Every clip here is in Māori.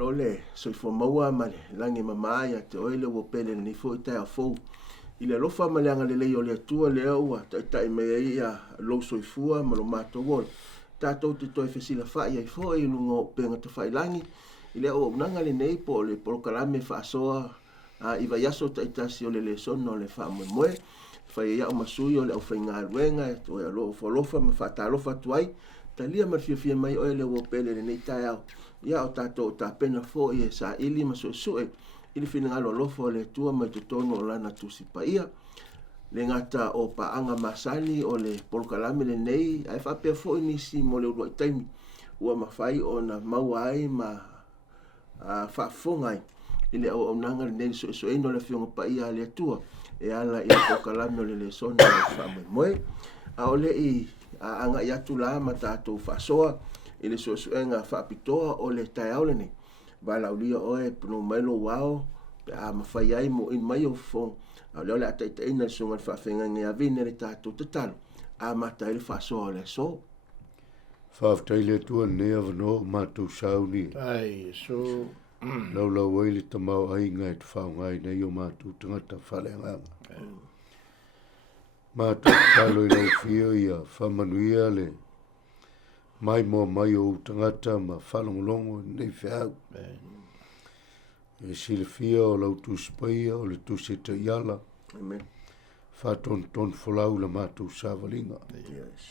malole soifua maua ma le lagi mamā ia te oe le ua pele lenei foʻi taeafou i le alofa ma le agalelei o le atua lea ua taʻitaʻi mai ai ia lou soifua ma lo matou ole tatou te toe fesilafaʻi ai foʻi i luga o pega tafailagi i le auaunaga lenei po o le polokalame faasoa i vai aso taʻitasi o le lesona o le faamoemoe fai ia o masui o le ʻaufaigaluega e toe alofa ma faatalofa atu ai talia ma fiafia mai oe le ua pele lenei taeao ia o tatou o tapena foʻi e saʻili ma suʻesuʻe i le finagalo alofa o le atua mai totonu o lana tusi paia le gata o paaga masani o le polokalame lenei ae faapea foʻi nisi mo le uluaʻi taimi ua mafai ona maua ai ma faafofoga ai i le auaunaga lenei suʻesuʻeina o le afioga paia a le atua e ala i le polokalame o le lesona o le faamoemoe a o leʻi aagaʻi atu la ma tatou faasoa i le suʻesuʻega faapitoa o le taeao lenei valaulia oe ponou mai lou ao pe a mafai ai mo in mai o fofoga a leo le a taʻitaʻina le suga le faafegaiga avine le tatou tatalo a matai le faasoa o le aso faafetai le atua lenei avanoa o matou sauni ai so laulau ai le tamaoaiga e tafaogai nei o matou tagata faaleagaga matou talo i laufia ia faamanuia le mai moa mai o tagata ma faalogologo nei feau e silafia o lau tusipaia o le tusi taiala amen faatonotono folau le matou savaliga yes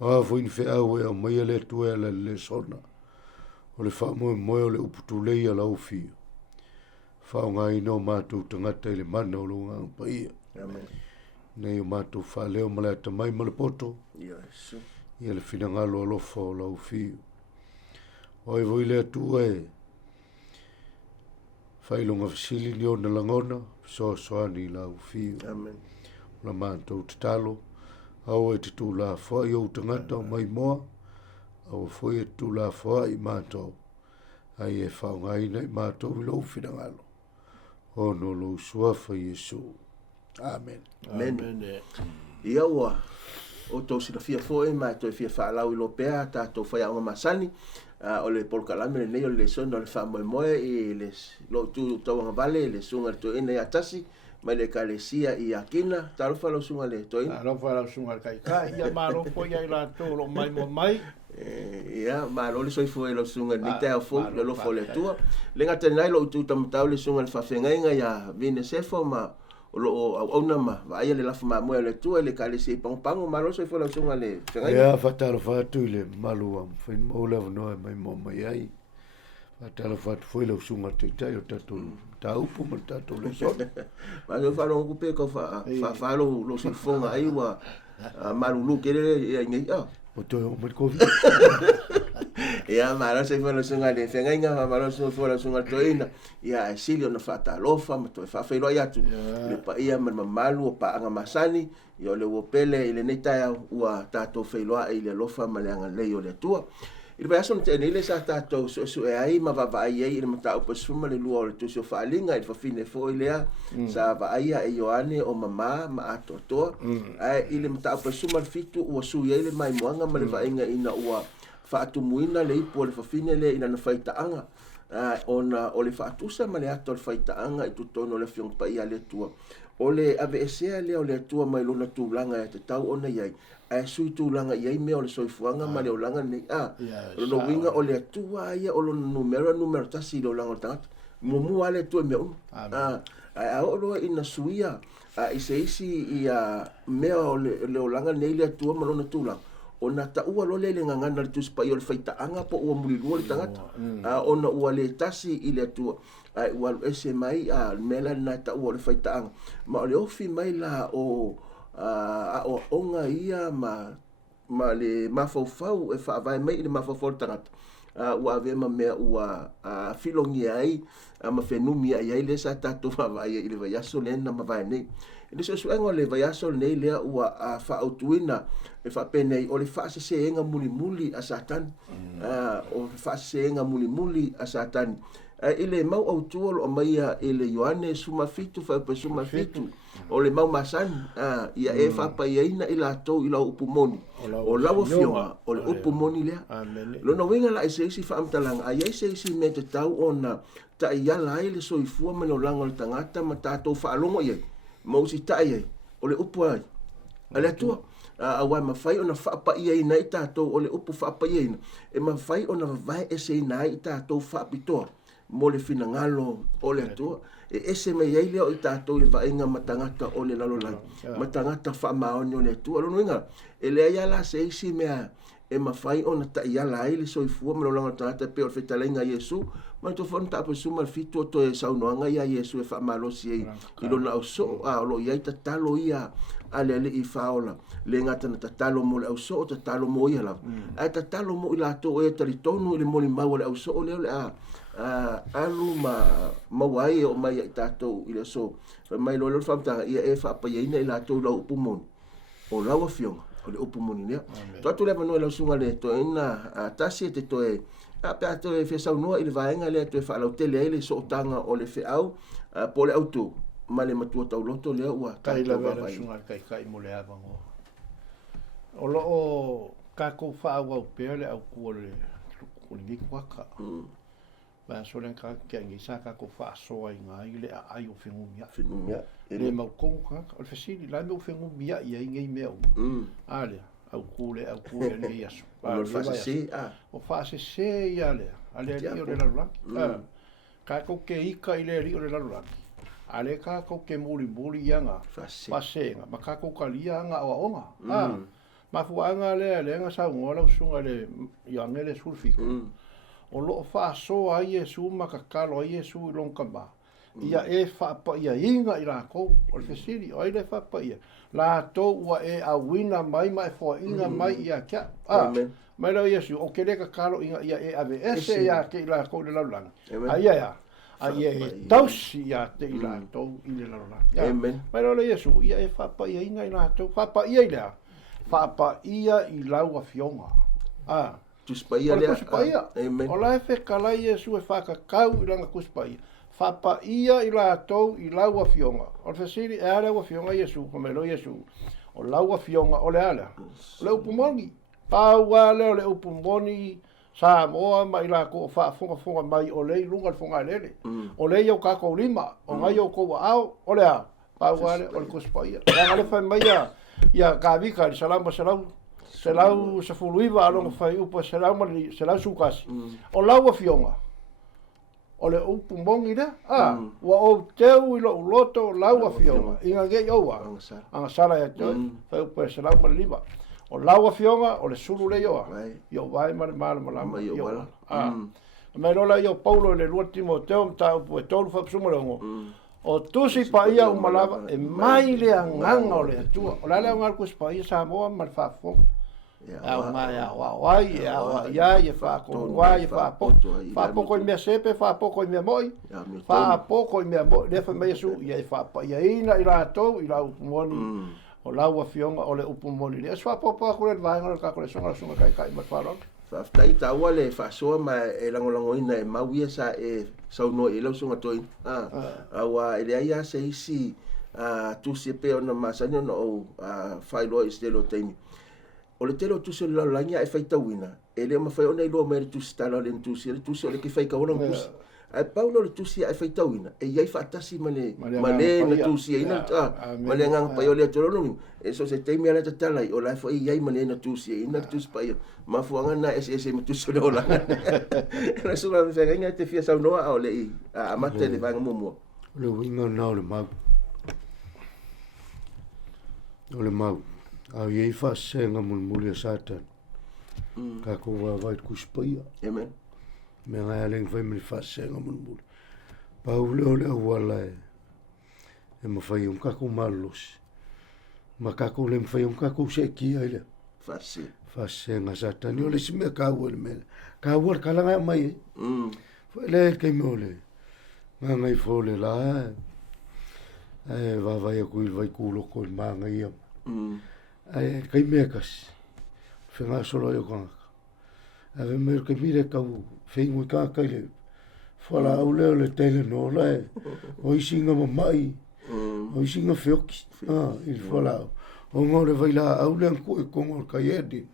a foini feau e o maia le atua e la le sona o le faamoemoe o le uputulei a laufia faaaogāina o matou tagata i le mana o lou agapaia amen nei o matou faaleo ma le atamai ma le poto yes ia le finagalo alofa o laufia oe voi le atua e failoga fesili ni ona lagona fesoasoani i laufia amen o la matou tatalo aua e tutula foʻi ou tagata o mai moa aua foi e tutula foʻi matou ai e faaogāina i matou i lou finagalo ono lou suafa iesu amen amen ia ua o tou silafia foʻi ma toe fia faalau i lo pea tatou faiaʻoga masani o le polokalame lenei o le lesona o le faamoemoe i le loo tauaga vale i le suga le toeina iā tasi mai le ekalesia i akina talofa lausuga le toeina alofa lausuga le kaikai ia malofo ia i latou loo mai moa mai ia malo le soifua i lausuga lenei taeafou le alofa o le atua le gatanai loo utu tamatau le suga le faafegaiga ia vine sefo ma o loo auauna ma vaia le lafa mamoe o le atua i le ekalesia i pagopago malo soifua lausuga le fegaiga ia faatalofa atu i le malu fainimau le avanoa e mai moa mai ai faatalofa atu foi lausuga taitai o tatou taupu ma le tatou lesona ma so fa lo kupe ko fa lo soifoga ai ua malulu kele ia ngai o toi o mai covid ia mara se fa lo sunga le fengainga ma lo so fa lo sunga toina ia silio na faatalofa ma toe faafailoa ai atu le paia ma mamalu o paaga masani ia o le ua pele i lenei taea ua tatou failoa i le alofa ma le agalei o le atua i le vaiaso na teʻanei le sa tatou suʻesuʻe ai ma vavaai ai i le mataupaesuma le lua o le tusi o faaliga i le fafine foʻi lea sa vaaia e ioane o mamā ma atoatoa ae i le mataupaesuma le fitu ua sui ai le maimuaga ma le vaaigaina ua faatumuina le ipu o le fafine lea i lana faitaaga ona o le faatusa ma le ato o le faitaaga i totonu o le afioga paia le atua o le aveesea lea o le atua mai lona tulaga e tatau ona iai ae sui tulaga iai mea o le soifuaga ma le aulaga nei lona uiga o le atua ia o lona numero tasi i le aulaga o le tagata muamua a le atua mea uma ae ao loa ina suia i se isi ia mea o le aulaga nei le atua ma lona tulaga ona taʻua lo le gagana le tusi paia o le faitaaga po ua mulilua le tagata ona ua lē tasi i le atua ae ua aloese mai mea la na taʻua o le faitaaga ma o le ofi mai la o aʻoaʻoga ia ma le mafaufau e faavae mai i le mafaufau le tagata ua avea ma mea ua filogia ai ma fenumi ai ai le sa tatou faavaia i le vaiaso lena ma vaenei i le suʻesuʻega o le vaiaso lenei lea ua faautuina e faapene o le faaseseega mulimuli a satani o le faaseseega mulimuli a satani ile mau au tua lo mai ile Yohane suma fitu fa pe suma fitu o le mau masani ia e fa pa ia ina ila to ila upumoni o lawa fionga o le upumoni le lo no winga la ise fa amtalang ai ise me te tau ona ta ia la ile so ifua me no lango le tangata ma tatou fa longo ia mo si ta ia o le upu ai ale tua awa mafai ona fa pa ia ina tatou o le upu fa pa ia ina e mafai ona vai ese ina tatou fa pitor mo le fina ngalo o le atua e ese me ia ile o tatou le vainga matangata o le lalo lai matangata fa maoni o le atua lo nuinga e le ia la se isi mea e mafai ona ta ia la ile so ifua me lo langa tangata pe o fetalenga Yesu ma to fon ta pesu mal fitu to e saunoanga ia Yesu e fa malo si e ilo na so a lo ia ta talo ia ale i faola le ngata na tatalo mo le au so tatalo mo ia la ai tatalo mo ila to e taritonu le mo le mau le au so le alu mawai o mai tatou ila so mai lo lo famta ia e fa pa ia ila to lo upumon o lawa fionga o le upumon ne to tu le mano la sunga le to ina tasi te to e a pe to e fe sau no il vaenga le to fa la tele ile so tanga o le fe au po le auto ma le matua tau loto le ua kai la vera sunga kai mo le ava ngo o lo o ka ko fa au pe le au ko le ni kwaka ba so le ka ke ngi sa ka ko fa so ai ngai le ai o fingumia le mau ko ka o fesili la me o fingumia ia ngai me o ale au ko le le ia so o fa se o fa se ia le ale o le la ka ko ke ika ile ri o le la ale ka ko ke muri yanga fasenga maka ko kalia nga o onga ma fuanga le nga sa ngola usunga le yanga le sulfiko o lo fa so ai Yesu maka kalo ai Yesu long kamba ia e fa pa ia inga ila ko o le siri o ile fa pa ia la to wa e a wina mai fo inga mai ia kya mai lo Yesu o ke le ka kalo inga ia e ave ese ia ke la ko le la ai ia ai tausi ia te ila to ile la la amen pero le Yesu ia e fa pa ia inga ila to fa pa ia ila fa pa ia i lau a fionga tuspaia le amen ola fe kala Yesu e fa ka kau ila nga kuspaia fa pa ia ila to i lau a fionga o fe siri e ala a fionga Yesu ko me lo Yesu o lau a fionga o le ala le upumoni pa wa le upumoni sa moa mai la ko fa fonga mai o le lunga fonga lele o le yo ka ko lima o ngai yo ko au o le a pa wale o ko spaia la le fa mai ya ka vi ka salau se fuluiva alo fa u po salau sukas o la wa fionga o le upu mongi le wa o teu i lo loto la wa fionga inga ge yo wa anga sala ya to fa u po salau liva o laua fionga o le sulu le yo vai malama yo mai lola yo Paulo le lua Timoteo ta o tolu fa sumolongo o tusi pa ia o malava e mai le nganga o le tua o la le ngal ku pa ia sa mo mal fa fo au mai wa ia fa ko wa fa po ko me sepe fa po ko me moi fa po ko me moi le fa me su ia fa pa ia ina ila to ila moni o laua fionga o le upumoni le swa popa ko le vainga ka ko le songa kai ma falo fa tai ta wale fa so ma e lango ina e mauia sa e sau no e lo songa toi awa ele ia se isi tu se pe ona masanya no fa lo estelo teni o le telo tu se la langa e fa tawina ele ma fa ona lo mer tu sta la tu se le ki fa ka ona kus ai Paulo le tusi ai fai tauina e iai fatasi male na tusi ina male ngang pa yo le tolo e so se te mi ala tala o la foi iai male na tusi ina tusi pa yo ma fuanga na ss me tusi le ola na so la fe nga te fia sa no o le a mate le vanga momo le winga na le mau a iai fa senga mulmulia satan ka ko va kuspaia amen me ngai leng fai me fa senga mun Paulo le wala e ma fai un kako malos ma kako le fai un kako se ki ile fa senga satani ole si me ka wol me ka wol kala ngai mai le ke mole ma ngai fole la e va vai ku vai kulo ko ma ngai e kai me kas fenga solo yo con ave mer que mire ka fengu ka le Whala au leo le tele no lai. O isinga mamai. O isinga whioki. I whala au. O ngore vaila au le anku e kongo kai edi.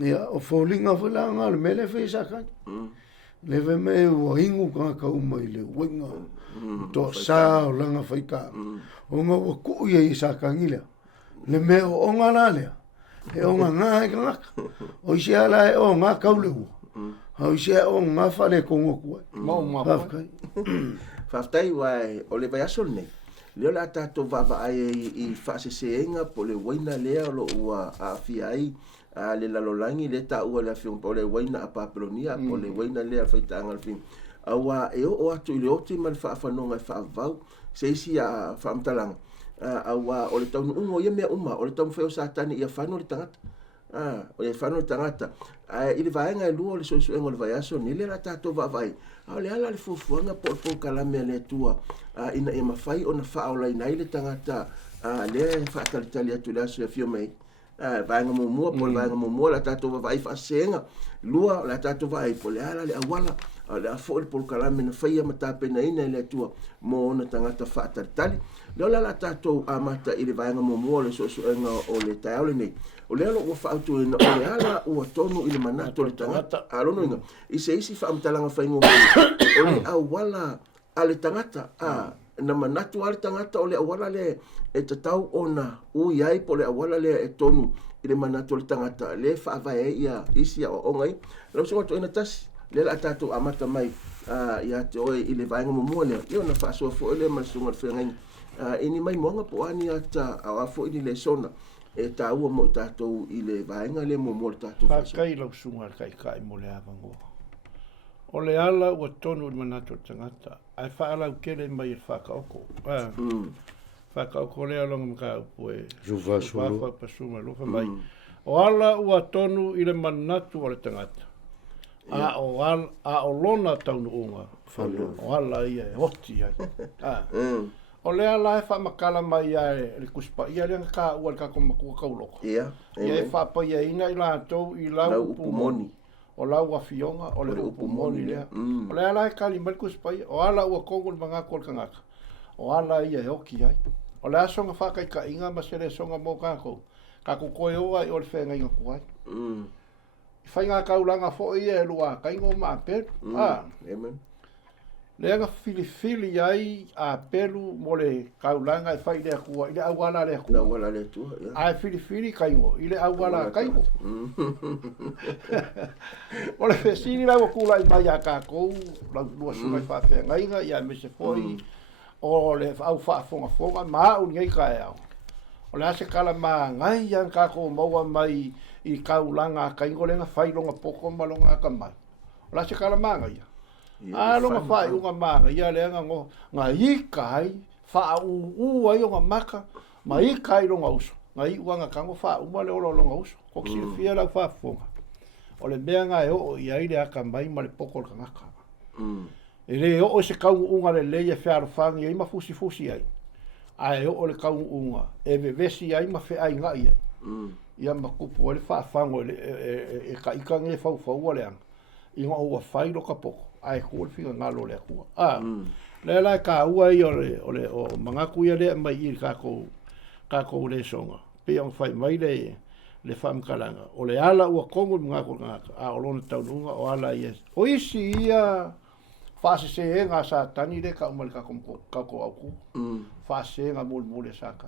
Ia, o wholinga whala ngā le mele whi sakai. Lewe me ua ingu ka umai le winga. To sa o langa whaika. O ngā ua kuia i sakangi lea. Le me o ngā nā lea. E o ngā ngā e ngaka. O isi ala e o ngā kaule ua. Hau isi e o ngā whare kongo kuai. Mau mā pai. Whaftai wai o le vai aso nei. Leo la tātou vava ai i whaaseseenga po le waina lea lo ua a fia ai. Le lalolangi le ta ua le fiong po le waina a Papelonia po le waina le faita angal fin awa e o atu le oti man fa fanonga fa vau se isi a famtalang awa o le tau ungo ia mea uma o le tau feo satani ia fano le tangata o le fano le tangata i le vaenga e lua o le soisu engo le vaiaso ni le rata to va vai a le ala le fufuanga po kalame le tua ina e mafai ona fa o lai nai le tangata le fa talitali atu le aso e fio mei vaenga mumua po le vaenga mumua la tatou vai faasenga lua la tatou vai po le ala le awala le afo le pol kalame na faia matapena ina le tua mo ona tangata faatalitali le ola la tatou amata i le vaenga mumua le soʻosoʻega o le taeaole nei o le alo ua faautuina o le ala ua tonu i le manato o le tagata alonoiga i se isi faamatalaga faigoa o le auala a le tagata na manatu ale tangata o le awala le e tatau ona ui ai po le awala le e tonu i le manatu le tangata le whaavae ia isi a o ngai lau songa to ina tasi le la tatou amata mai ia te oe i le vaenga mumua lea leo na whaasua fo ele masunga le whengai ini mai monga po ani ata a wafo ini le sona e taua mo tatou i le vaenga le mumua le tatou Whakai lau sunga kai kai mo le avangoa. O le ala ua tonu i manato tangata. Ai whaalau kere mai e whakaoko. Whakaoko lea longa maka upo e. Ruwa sulu. Whakau pasuma lufa mai. O ala ua tonu i le manatu o le tangata. A o lona taunu unga. O ala ia e hoti ai. O le ala e whamakala mai ai le kuspa. Ia le ka ua le kako makua kauloko. Ia e whapai e ina i lātou i lau upumoni. O lau a fionga, o le upumoni lea. O le ala e kali malkus pai, o ala ua kongo le mangako le kangaka. O ala ia e oki ai. O le asonga whakai ka inga ma se le songa mō kako. Kako koe oa i o le whenga inga kuai. I whai ngā kaulanga fo ia e lua kaingo ma a peru. Le anga fili ai a peru mo le kaulanga i whai lea kua, i le awala lea kua. Awala lea tua, ia. Ai fili kaingo, i le awala kaingo. O le whesini lau kula i mai a kākou, lau lua sungai whawhea ngainga, ia me se foi, o le au whaafonga, maa uni ei ka e au. O le ase kala maa ngai ian kākou maua mai i kaulanga kaingo lenga whailonga poko malonga ka mai. O le ase kala maa ngai ia. Longa whai unga maa ngai ia leanga ngo, ngā ikai, wha u ai o ngā maka, ma ikai longa uso. Ngā i uanga kango wha uma le olo longa uso, koksi le fia lau whaafonga. O le mea ngā e o i aile aka mai ma le poko le kangaka. E le o se kaungu unga le leia whiaro whangi ai ma fusi ai. A e o le kaungu unga e vevesi ai ma whea ai ngai ai. Ia ma kupu o le whaafango e ka ikange fau le anga. I ngā ua whairo ka poko. A e kua le whiga ngalo le akua. Le lai ka ua i o mangaku ia le mai i kako le songa. Pe ang whai mai le whamkalanga. O le ala ua kongo mga ngaka. A o lona taununga o ala i es. O isi ia whaasese e ngā sa tani le ka umali kako au ku. Whaasese e ngā mule saka.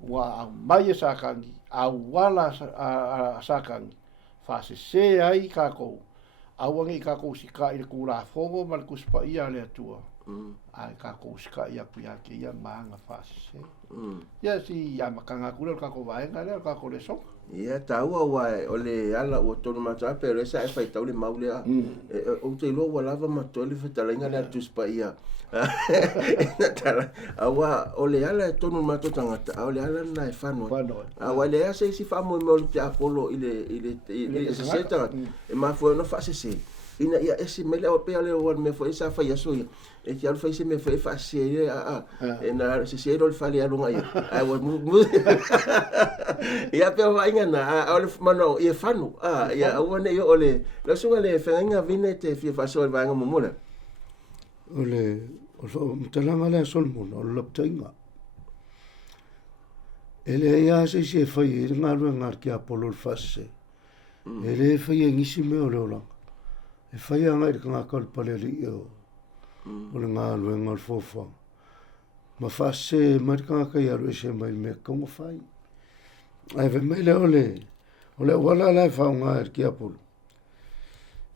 Wa mai e sakangi. A wala sakangi. Whaasese ai kako. Awangi i kako usika i le kura fongo ma le kuspa ia le atua. Ai kako usika ia kuia ke ia maanga whaasese. Ia si ia makanga kura o kako vaenga le o kako le songa. Ia taua wai o le ala ua tonu matua pero esa e whaitau le maulea. O te ilo ua lava matua le whetalainga le atuspa ia. Awa o le ala e tonu matua tangata. O le ala na e whanua. Awa le asa isi whamoe me o le te apolo i le sese tangata. E mafua no whaasese. ina ia ese mele o pe ale o me foi sa fa ia so ia e ti al fa se me foi fa se e na se ro fa le alunga ia ai wa ia pe va inga na o mano ia fanu ia o ne ole lo sunga le fa inga vine te fi fa so va nga mumula ole o mtalanga le sol mun o lo ptainga ele ia se fa ia ngalu ngar ki apolo fasse ele fa ia ngisi me o lo e fai anga i ka ngakal paleri o le ngā luenga al fofa. Ma whase mai ka ngaka i aru e se mai me kaunga whai. Ai ve mai le ole wala lai whao ngā er ki apolo.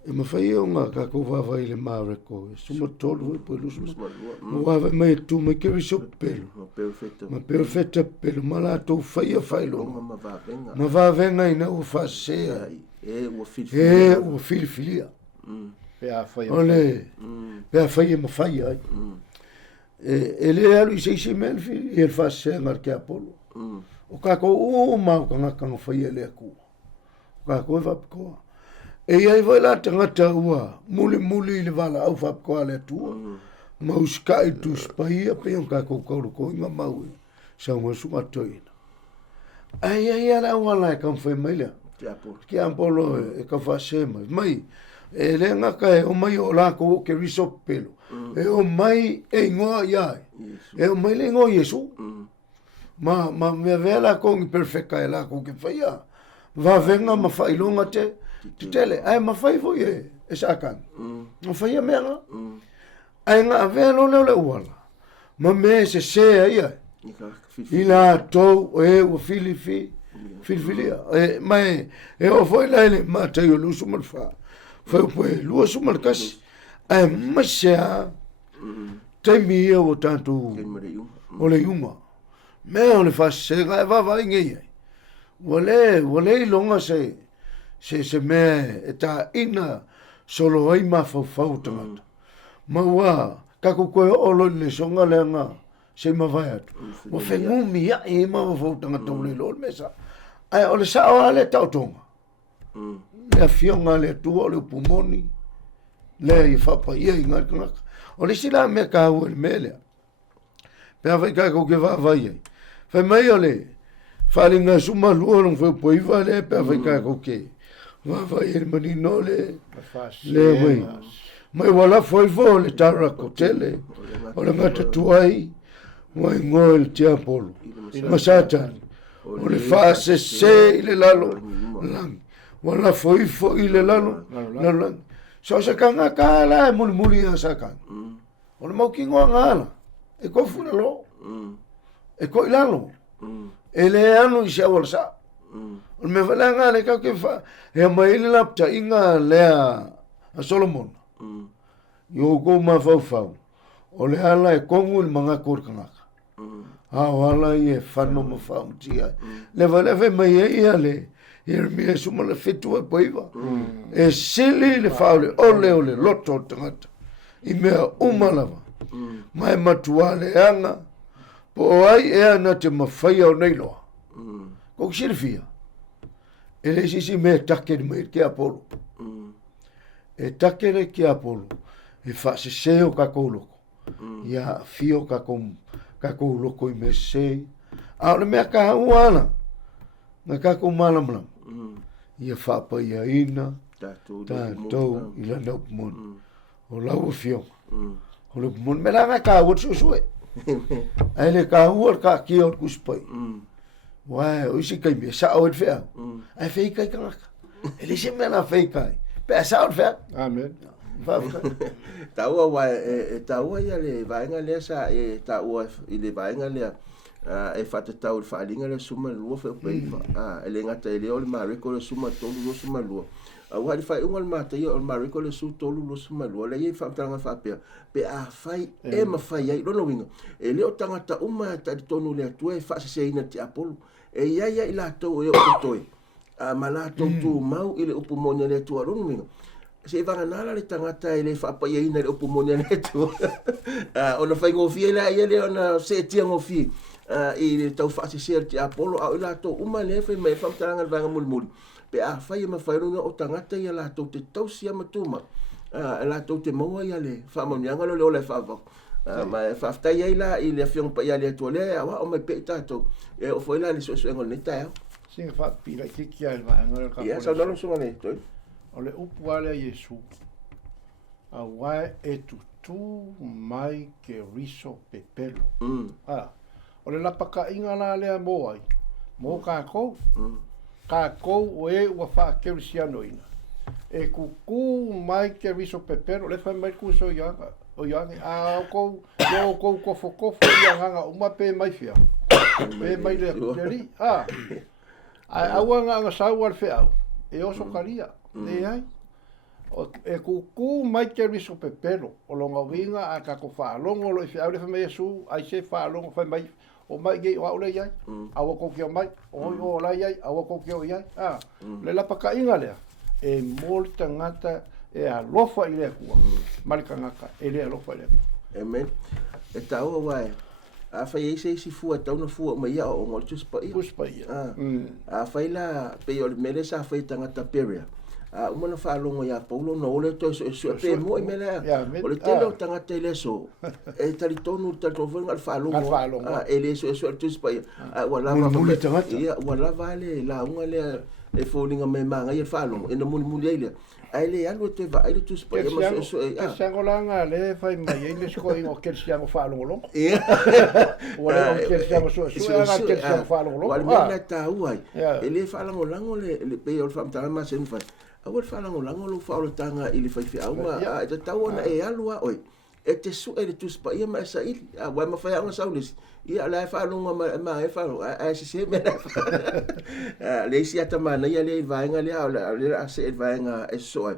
E ma whai o ngā ka kou wawa i le maureko. E suma tolu e pui lusuma. Ma wawa mai tu mai keri so pelo. Ma perfecta pelo. Ma la tau whai a whai lo. Ma wawenga i na ua whasea. E ua filifilia. Ole pe fai ma fai ai ele alu i sei men fi il fa se ngar ke apolo o ka ko o ma ka fai ele ku ka ko va ko e ai vai la tanga ua muli le vala au fa ko le tu ma uska i tu spai pe ka ko nga mau sa mo su matoina ai ala wala ka fai mai ke apolo e ka fa se mai e le ngaka e o mai o la ko ke riso pelo e o mai e ngoa ia e o mai le ngoa Yesu ma me vela ko ngi perfecta e la ko ke faia va venga ma fai longa te tele ai ma fai fo e sa kan ma faia mera ai nga velo le wala ma me se ia ila to e o filifilia e mai e o foi la le ma te yo lu sumal fa foi poi lua suma kasi ai masha temi o tanto o le uma me o le fa se va ngai wole longa se me eta ina solo ai ma fa tanga ma wa ka ko o lo le songa le nga se ma vai atu o fe ngumi ya e ma fa tanga to le lo mesa ai o le sa o le tautonga le fionga le tua le pumoni le i fapa ia i ngaka o le sila me ka u le mele pe ava ka ko ke va vai fe mai ole fali nga suma lu no fe poi va le pe ava ka ko ke va vai el manino le mai wala foi vo le tara ko tele o le ngata tuai mai ngol ti apolo masata o le fa se le lalo lang wala foi i le lalo so sa kanga kala muli sa kan o le mau ki ngoa ngala e ko funa lo e ko ilalo e le anu i sa wala sa o me vala ngale ka ke fa e mai le lapta inga le a Solomon yo ko ma fa o le ala e kongu le manga korkanga wala i e fano ma fa mtia le vala ve mai e ale Jeremia suma le fitu e poiva. E sili le faule ole loto tangata. I mea umalava. Mai matua le anga. Po ai e ana te mawhaia o neiloa. Ko kisiri fia. E le sisi mea take ni mai ke apolo. E take le ke apolo. E whaase seo kakou loko. Ia fio kakou loko i me sei. A ole mea ka hauana. Na kakou malamlam. Ia whapa ia ina, tātou i la nau pumon. O lau fio. O lau pumon. Me langa ka uat susue. Ai le ka uat ka kia o kuspai. Wai, o isi kai mea sa o et fea. Ai fei kai kangaka. E le se mea na fei kai. Pea sa o et fea. Amen. Taua wai, taua ia le vaenga lea sa, taua i le vaenga lea. E whatatau le whaalinga le suma lua whao peiva. E le ngata e leo le mariko le suma tolu lo suma lua. Whari whai unga le mata ia o le mariko le su tolu lo suma lua. Le iei whaamtaranga whapea. Pe a whai e ma whai ai. Rono winga. E leo tangata uma ta di tonu le atua e whaasase ina te apolo. E iaia i la tau e o toi. Ma la tau tu mau i le upumonia le atua. Rono winga. Se vanga nala le tangata e le whaapai ina le upumonia le atua. Ona whai ngofie la ia le ona se tia ngofie. I le tau whaasesea te apolo au i lato uma le whai mai whamtaranga le vanga muli. Pe a whai e mawhairunga o tangata i a lato te tau sia matuma. la tau te maua ia le whamonianga lo leo le whavau. Ma whaftai ei la i le whiong pa ia le atua le, awa o mai pe tātou. E o fwoi la ni so engo ni tai au. Singa whapira kiki ai vaenga le Ia, sau nalo sunga ne, toi. O le upu ale a Yesu. A wae e tutu mai ke riso pepelo. O le lapaka inga la lea mo ai. Mo kākou. Kākou o e ua whaakeri siano ina. E kuku mai ke riso pepelo. Le whai mai kuso ianga. O iangi. A o kou. O kou kofo kofo ianga. Uma pe mai fia. Pe mai lea kuteri. Ai auanga anga sau al feau. E oso karia. E ai. E kuku mai ke riso pepelo. O longa winga a kako whaalongo lo i feau le whamai Yesu. Ai se whaalongo whai mai. O mai gei o aule iai. Awa kokio mai. O lai iai. Awa kokio iai. Le lapaka inga lea. E mol tangata e alofa i lea kua. Marika ngaka. E lea alofa i lea kua. Amen. E tau a wae. A whai eise isi fua tauna fua mai ia o ngol tuspa ia. Tuspa ia. A whai la pe o le mere sa whai tangata peria. Umana whaalongo ia paulo na ole to so pe mo i mele. O le tele o tangata ile so. E tali tonu tali tonu ngal whaalongo. Ele so tuspa ia. Wala muli tangata. Ia wala vale la unga le e fōlinga mai manga ia whaalongo. E na muli ele. Ai le alu te va ai tu spa ma so sangolanga le fai mai ele sko ingo kersiango whaalongo longo. Ia. Wala o kersiango so anga kersiango whaalongo longo. Wala me ta uai. Ele whaalongo lango le pe o whamtanga ma sen fai. Awal whalango lango lo whaolo tanga ili whaiwhi au ma e te tau ana e alua oi. E te su e le tuspa ia ma e sa ili. Wai ma whai anga saulis. Ia la e whalonga ma e whalo. A e se me na. Le isi ata mana ia le vaenga le au. Le ase e vaenga e soai.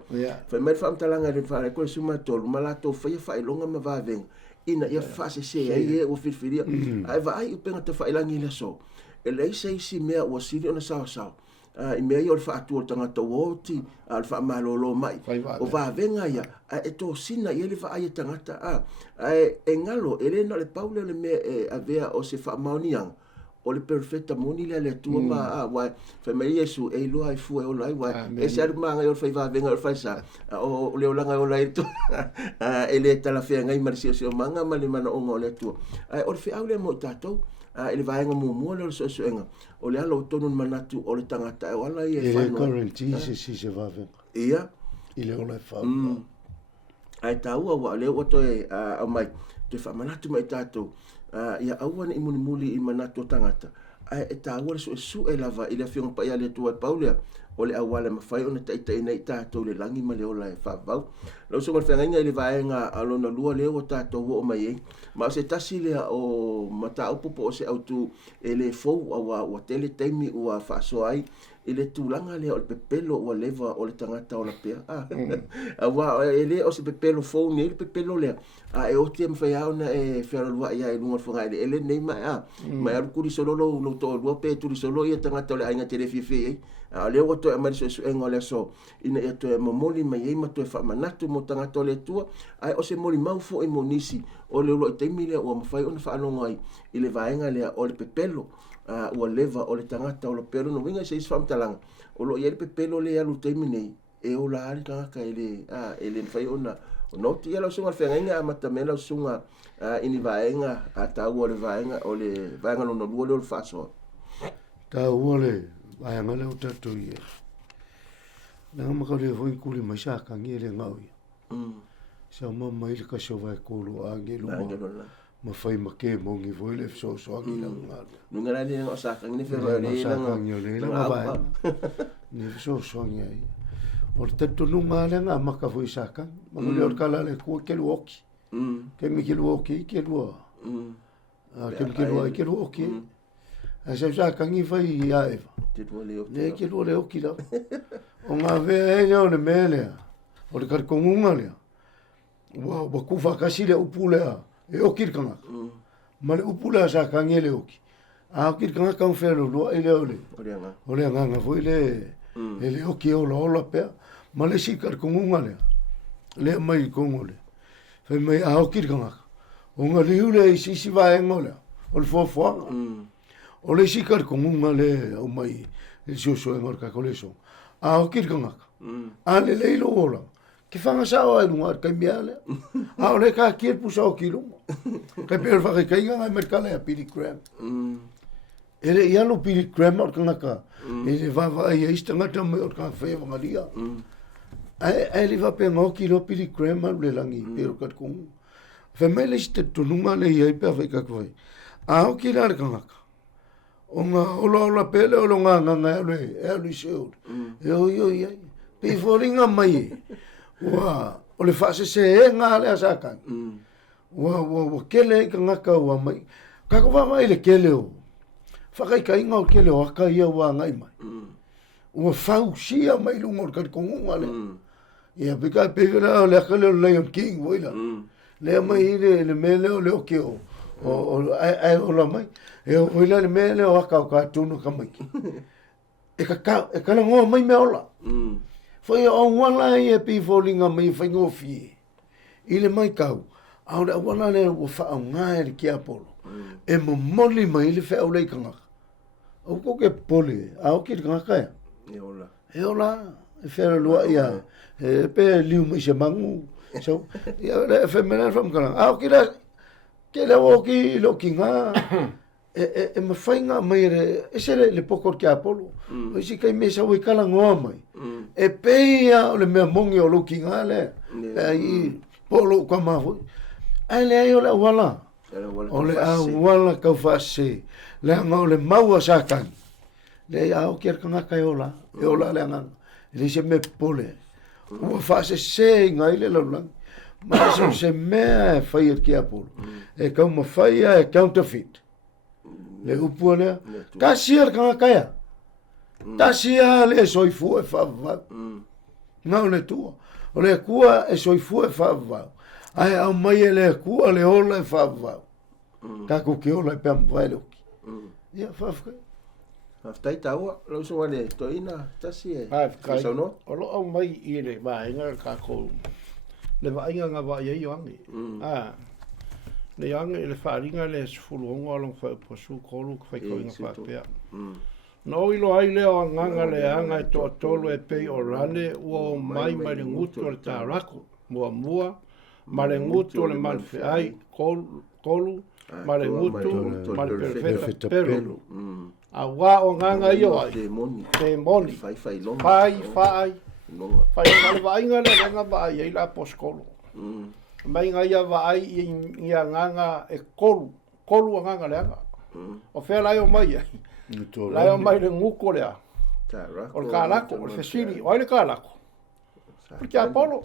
Whai mai whamtalanga le whale koe suma tolu. Ma lato whai whailonga ma vavenga. Ina ia whase se e o whirwhiria. Ai vai upenga te whailangi le so. E le isi mea ua siri ona sao sao. I mea i o le whaatua o tangata woti, le whaamalolo mai. O vāvenga ia, e tō sina i ele whaai tangata. E ngalo, e le na le paule le mea e avea o se whaamaonianga. O le perfecta moni le le tua ma wai whamai Yesu e loa i fua e o lai wai. E se aru maanga i o le whai vāvenga o le whaisa. O le olanga o lai tu. E le talawhea ngai marisi o se o manga ma le mana onga o le tua. O le whiau le mo i tātou. Ele vaenga mua le so enga o le alo tonu manatu o le tangata e wala i e whanua. Ele current si se vavenga. Ia. I le ola e whanua. Ai taua wa le oto e au mai te whamanatu mai tātou. Ia aua ni muli i manatu o tangata. Ai e taua le su e lava i le whionga pa ia le tua e paulea. O le awale mawhai o na taitai nei tātou le langi ma le ola e whavau. Lau so ngal whengainga i le vaenga alona lua leo o tātou o mai ei. Ma se tasi lea o mata upopo o se autu e le fau a tele taimi ua whaasoa ai. I le tūlanga lea o le pepelo ua leva o le tangata o la pea. E le o se pepelo fau ni le pepelo lea. E o tia mwhai au na e wheralua ia e lunga whangai le ele nei mai a. Mai aru kuri sololo no to lua pe turi solo ia tangata o le ainga tere fifi ei. Le o to e mariso su enga le so. Ina ia to e mamoli mai ei ma to e whamanatu mo tangata o le tua. Ai o se moli maufo e monisi o le ulo i teimi lea ua mawhai o na whaanonga ai. I le vaenga lea o le pepelo. Ua leva o le tangata o le pelo no winga se isi whamtalanga. O lo ia le pepelo le alu teimi nei. E o la ari tangaka ele mwhai o na. O noti ia lau sunga whengainga a matamela o sunga ini vaenga a tau o le vaenga no na lua leo le whasoa. Tau o le vaenga leo tatu ia. Nanga makau le voi kuli mai sākangi e le ngau ia. Sa mama ili ka sowa e kolo angelo ma fai ma ke mongi voi le so angi la ngalo. Nunga la ni o sākangi ni whero le langa vai. Ni so angi ai. O le tatu nunga le ngā maka voi sākang. Mangu leo kala le kua ke luoki. Ke mi ke luoki ke lua. Ke mi ke lua ke luoki. A se sākangi fai i a eva. Ne ke lua le oki la. O ngā vea e leo le melea. O le karikongunga lea. Wa kufa kasi le upulea. E oki kanga. Ma le upulea sākangi le oki. A oki kanga kang whero lua i leo le. O le nganga foi le. E le oki ola pea. Ma le si karikongunga lea. Le mai kongo le. Fai mai a oki kanga. O ngā liu le i sisi vaenga lea. O le fuafuanga. O le si karikongunga le au mai. Le si oso e ngor kakoleso. A oki kanga. A le leilo ola. Ke whanga sao ai lunga kai mea lea. A o le ka kia pusa o ki lunga. Kai pēr whaka kai ngai merkale a Billy Graham. Ele i alo Billy Graham o kangaka. Ele wawa ai eista ngata me o kanga whewanga lia. Ai li wape ngoki lo Billy Graham alu le langi pero kat kungu. Whemele si te tununga le iai pia whai kakwai. A o ki la kangaka. O ngā ola pele o lo ngā nganga e alu i seoru. E o iai. Pei whoringa mai e. Wa o le whaase se e ngā le asakan. Wa kele i ka ngaka ua mai. Kako wama le kele o. Whakai ka inga o kele o haka ia wa ngai mai. Ua whau sia mai lunga o kari kongunga le. Ia pika pevera o le akale o Lion King woila. Lea mai i le mele o le o ke o. Ai o la mai. E o woila le mele o haka o ka tunu ka mai. E ka langoa mai me ola. Whai o wala e pi fōlinga mai whaingo fie. I le mai kau. Au le wala le o whao ngā e ki Apollo. E mo moli mai le whao lei kangaka. Au ko ke pole. Au ki kangaka ea. E ola. E whera lua ia. E pe liu mai se mangu. So, ia le e whemena whamkaranga. Au ki la. Ke la o ki lo ki ngā. E mawhainga mai re. E se le pokor ki Apollo. O isi kai me sa ui kala ngoa mai. E peia o le mea mongi o luki ngā le. E i polo kwa mahui. Ai le ai o le awala. O le awala kau whaase. Le anga o le maua sākani. Le ai au kia kangaka e ola. E ola le anga. E le se me pole. Ua whaase se ngai le laulangi. Ma se mea e whaia ki Apollo. E kau ma whaia e counterfeit. Le upua lea. Ka sia kangaka ea. Ta sia le soifu e whawau. Ngau le tua. O le kua e soifu e whawau. Ai au mai e le kua le ola e whawau. Ka kuki ola e pia mwai loki. Ia whawkai. Haftai taua, lau sunga le toina, tasi e. Hafkai. O lo au mai i le vaenga ka kou. Le vaenga ngā vai ei o angi. Le angi le wharinga le sifuluonga along whai posu kolu kwhai koinga whapea. No ilo ai leo nganga le anga e toa tolu e pei o rane ua o mai le ngutu o le tāraku. Mua, ma le ngutu o le manwhi ai kolu, ma le ngutu, ma le perfeta perulu. A wā o nganga i o ai. Te moni. Fai. Fai ngale vainga le renga vai ei la poskolu. Mai ngai a vai i a nganga e kolu a nganga le anga. O whea lai o mai ai. Lai o mai le nguko lea. O le kālako, o le whesiri, o ai le kālako. Porque Apollo.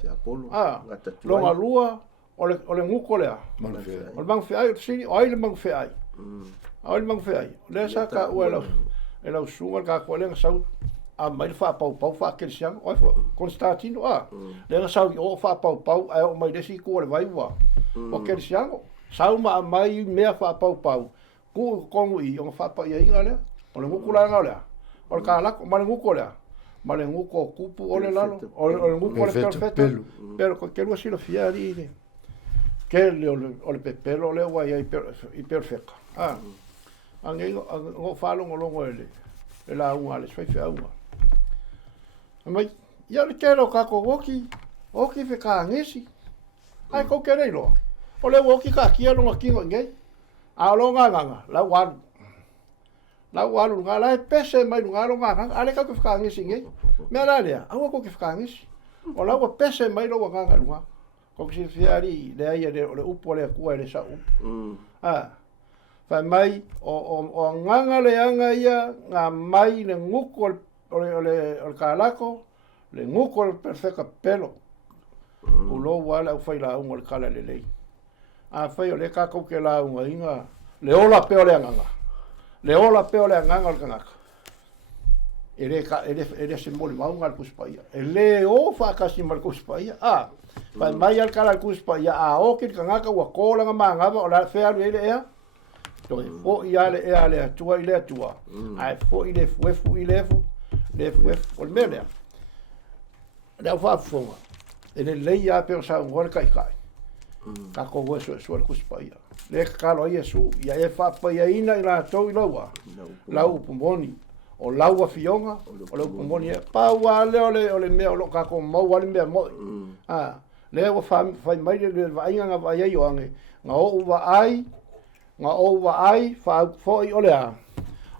Longa lua, o le nguko lea. O le mangwhiai, o le whesiri, o ai le mangwhiai. O ai le mangwhiai. Lea sa ka ua e lau sunga ka kua lenga sau. A mai le whaapau whaakelisianga. O ai Konstantino, lenga sau i o whaapau, ai o mai lesi kua le waiwa. O kelisianga. Sau ma mai mea whaapau. Ku kongu i o whaapa i inga lea. O le nguku la ngau lea. O le kālako, ma le nguko lea. Ma le nguko kupu o le lalo. O le nguko o le perfeta. Pero ko ke lua sila fiari i le. Ke le o le pepelo le ua i perfeka. Ange ngo whalongo longo e le. E la unga le swai whia unga. Mai, ia le kero kako woki. Woki fe ka ngesi. Ai ko ke rei loa. O le woki ka kia longa kingo ngei. A longa nganga, la walu. La walu nga la pese mai nga longa nganga, ale ka ka ngisi ngai. Me la lea, awa ko ka ngisi. O la wa pese mai lo nganga lunga. Ko ki fiari le ai le upo le kua le sa upo. Fa mai o nganga le anga ia nga mai le nguko o kalako, le nguko le perfeka pelo. O lo wala u fai la unga le kala le lei. A fai o le ka ko ke la unga inga le ola peo le nganga. Le ola peo le nganga o kangaka. Ele simboli maunga al kuspaia. Ele o fa kasi mal kuspaia. Pa mai al kala kuspaia a o ke kangaka wa kola nga manga o la fea le ea. To o ia le ea le tua ile tua. Ai fo ile fu ile fu. Le fu o le mele. Le fa fonga. Ele leia peo sa ngol kai. Ka ko weso so le kuspaia. Le kalo Yesu ia e fa pa ia ina ila to ilawa. La upumoni. o laua fionga o le kumoni e pa wa le o le mea o lo ka ko mau wale mea mo le o fai mai le vainga nga vai ai o ange nga o wa ai fa foi o le a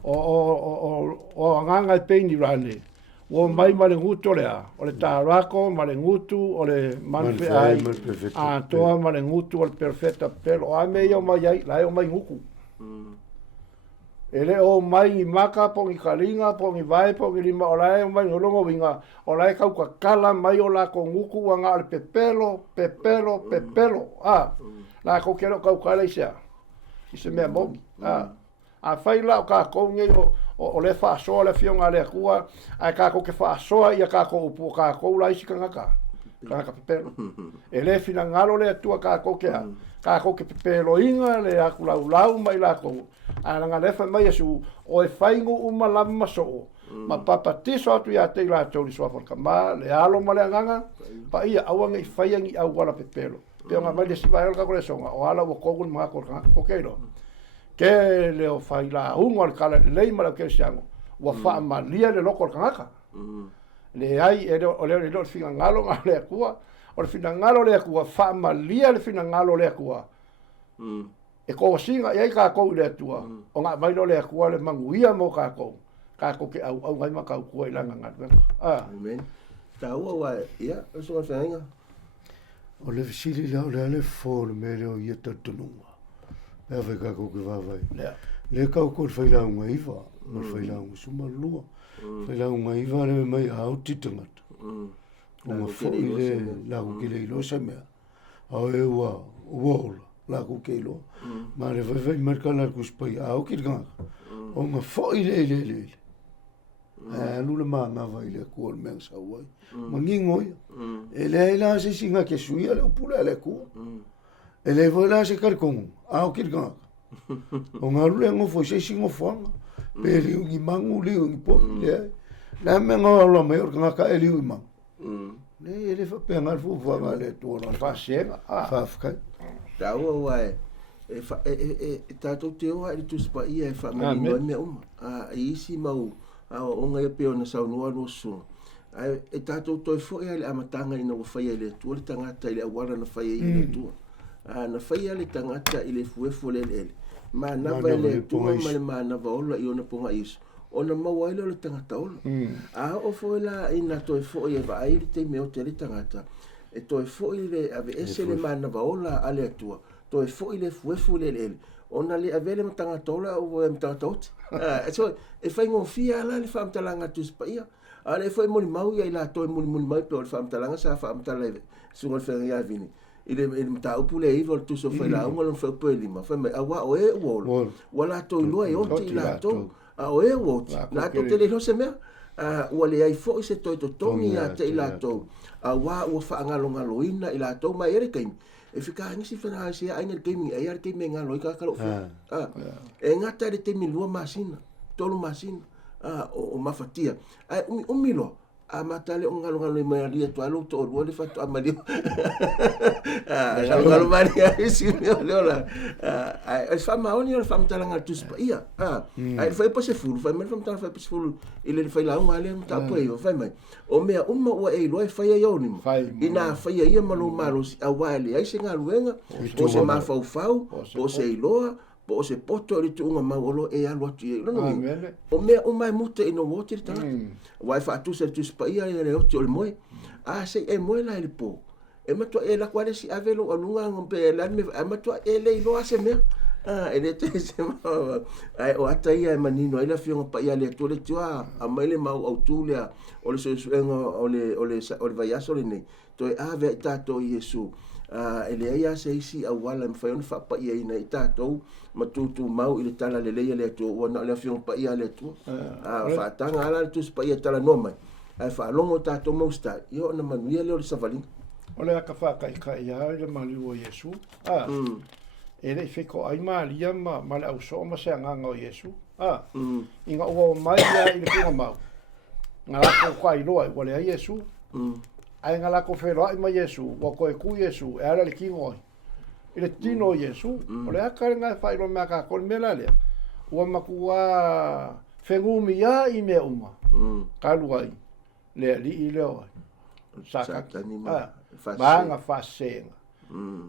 o nganga peini rane o mai ma le ngutu le a o le tarako ma le ngutu o le manfe ai a toa ma le ngutu o le perfetta pero a me o mai ai la o mai nguku ele o mai i maka pongi kalinga pongi vai pongi lima o lai o mai ngolongo winga o lai kau ka kala mai o la ko nguku wanga ale pepelo la ko kero kau kala isa isa mea mogi a fai la o ka kou ngai o le wha soa le fionga le kua a ka kou ke wha soa ia ka kou upu ka kou la isi kangaka pepelo e le fina ngalo le atua ka kou ke a ka kou ke pepelo inga le aku lau mai la kou a nga lefa mai asu o e whaingo uma lama so ma papa tiso atu ia te la tau li soa kama le alo ma le anganga pa ia awanga i whaiangi au wala pepelo peo nga mai le siwa elka kore songa o ala wa kogun mga kore kokeiro ke leo whai la ungo al kala lei ma la ke siango wa wha ma lia le loko kangaka le ai e o leo le lo finga ngalo ma le kua o le fina ngalo le kua wha ma lia le fina ngalo le kua e ko singa e ka ko le tua o nga mai le kua le manguia mo ka ko ke au ngai ma ka ko i langa nga amen ta wa ia so fa nga o le visili le fo le me le ia tatunua e vai ka ko ke va vai le ka ko fa la un iva no fa la un suma lua fa la un iva le mai au titangat o fo ile la ko ke le lo se me au e wa la ko ke lo ma le vai merkala ku spai au ki ga o nga fo ile le lule ma vai le ko me sa wai mangingo ele la se singa ke suia le pula le ku ele voi la se kar kon au ki ga o nga lule ngo fo se singo fo pe li mangu li po le la me ngo lo me or nga ka eli ma le fa pe ngal fu fa le to no fa se fa fa ta wa tatou te oa i tusipa ia e whamaninoa mea uma. I isi mau o ngai peo na saunua no sunga. E tatou toi fo ea le amatanga ina wa whaia le tua le tangata i le awara na whaia i le tua. Na whaia le tangata i le fuefo le ele. Ma nava i le tua ma le ma nava ola i ona ponga iso. Ona maua ile o le tangata ola. O fo ela ina toi fo ia wa airi te meo te le tangata. E toi fo i le ave ese le ma nava ola ale atua. Toi fo i le fuefo le ele. Ona le avele matanga tola o matanga tot. So e fai ngo fia la le fam talanga tu spaia. Ale foi moli mau ia ila toi moli mai pe o fam talanga sa fam talanga sunga fe ia vini. Ile mta upule i vol tu so foi la ngol fe pe lima fe me awa o e wol. Wala to lo e o ti la to. O e wo. Na to te le no se me. Wale ai fo se toi to tongi a te ila to. Awa o fa ngalo ina ila to mai ere kain. E fica ngi si fena si ai nel gaming ai ar gaming ngalo ka kalo e ngata de te milua masina tolu masina o mafatia ai umilo a matale o ngalo mai ali to alo to o le fatu amali ngalo mari si me ola ai fama oni o fam talanga tu ia ai foi pa se fulu foi me fam talanga foi pa se fulu ile foi la un ale ta po io foi mai o mea uma o e loi fai ai oni ina fai ai malo si awali ai singa luenga o se mafau o se iloa o se poto ri tu nga magolo e alo tu o mea o mai mute ino moti ta wai fa tu se tu spa ia le o tu moi se e moi la il po e ma to e la quale si avelo o lunga ngompe la me ma to e le ilo ase me e le te se ma ai o ata ia manino ai la fionga pa ia le tu le tua a mai le mau au tu le o le so o le vai aso le nei to e ave tato Yesu e le ia se isi a wala me fai on fa pa ia ina tato ma tu mau i le tala le le tu ona le fionga pa ia le tu fa tanga ala tu pa ia tala no mai ai fa longo tato mo sta io na manuia le o savali o le ka fa ka ia le mali o Yesu e le fiko ai malia ma le au so ma se nganga o Yesu inga o mai ia i le pinga mau ngala ko kwai loa o le Yesu ai ngala ko fero ai ma Yesu o ko e ku Yesu e ala le kingo ile tino Yesu o le aka nga fai lo ma ka ko mela le o ma ku wa fengumi ia I mea uma. Kalu ai. Le li I leo ai. Sakatani ma. Maanga whasenga.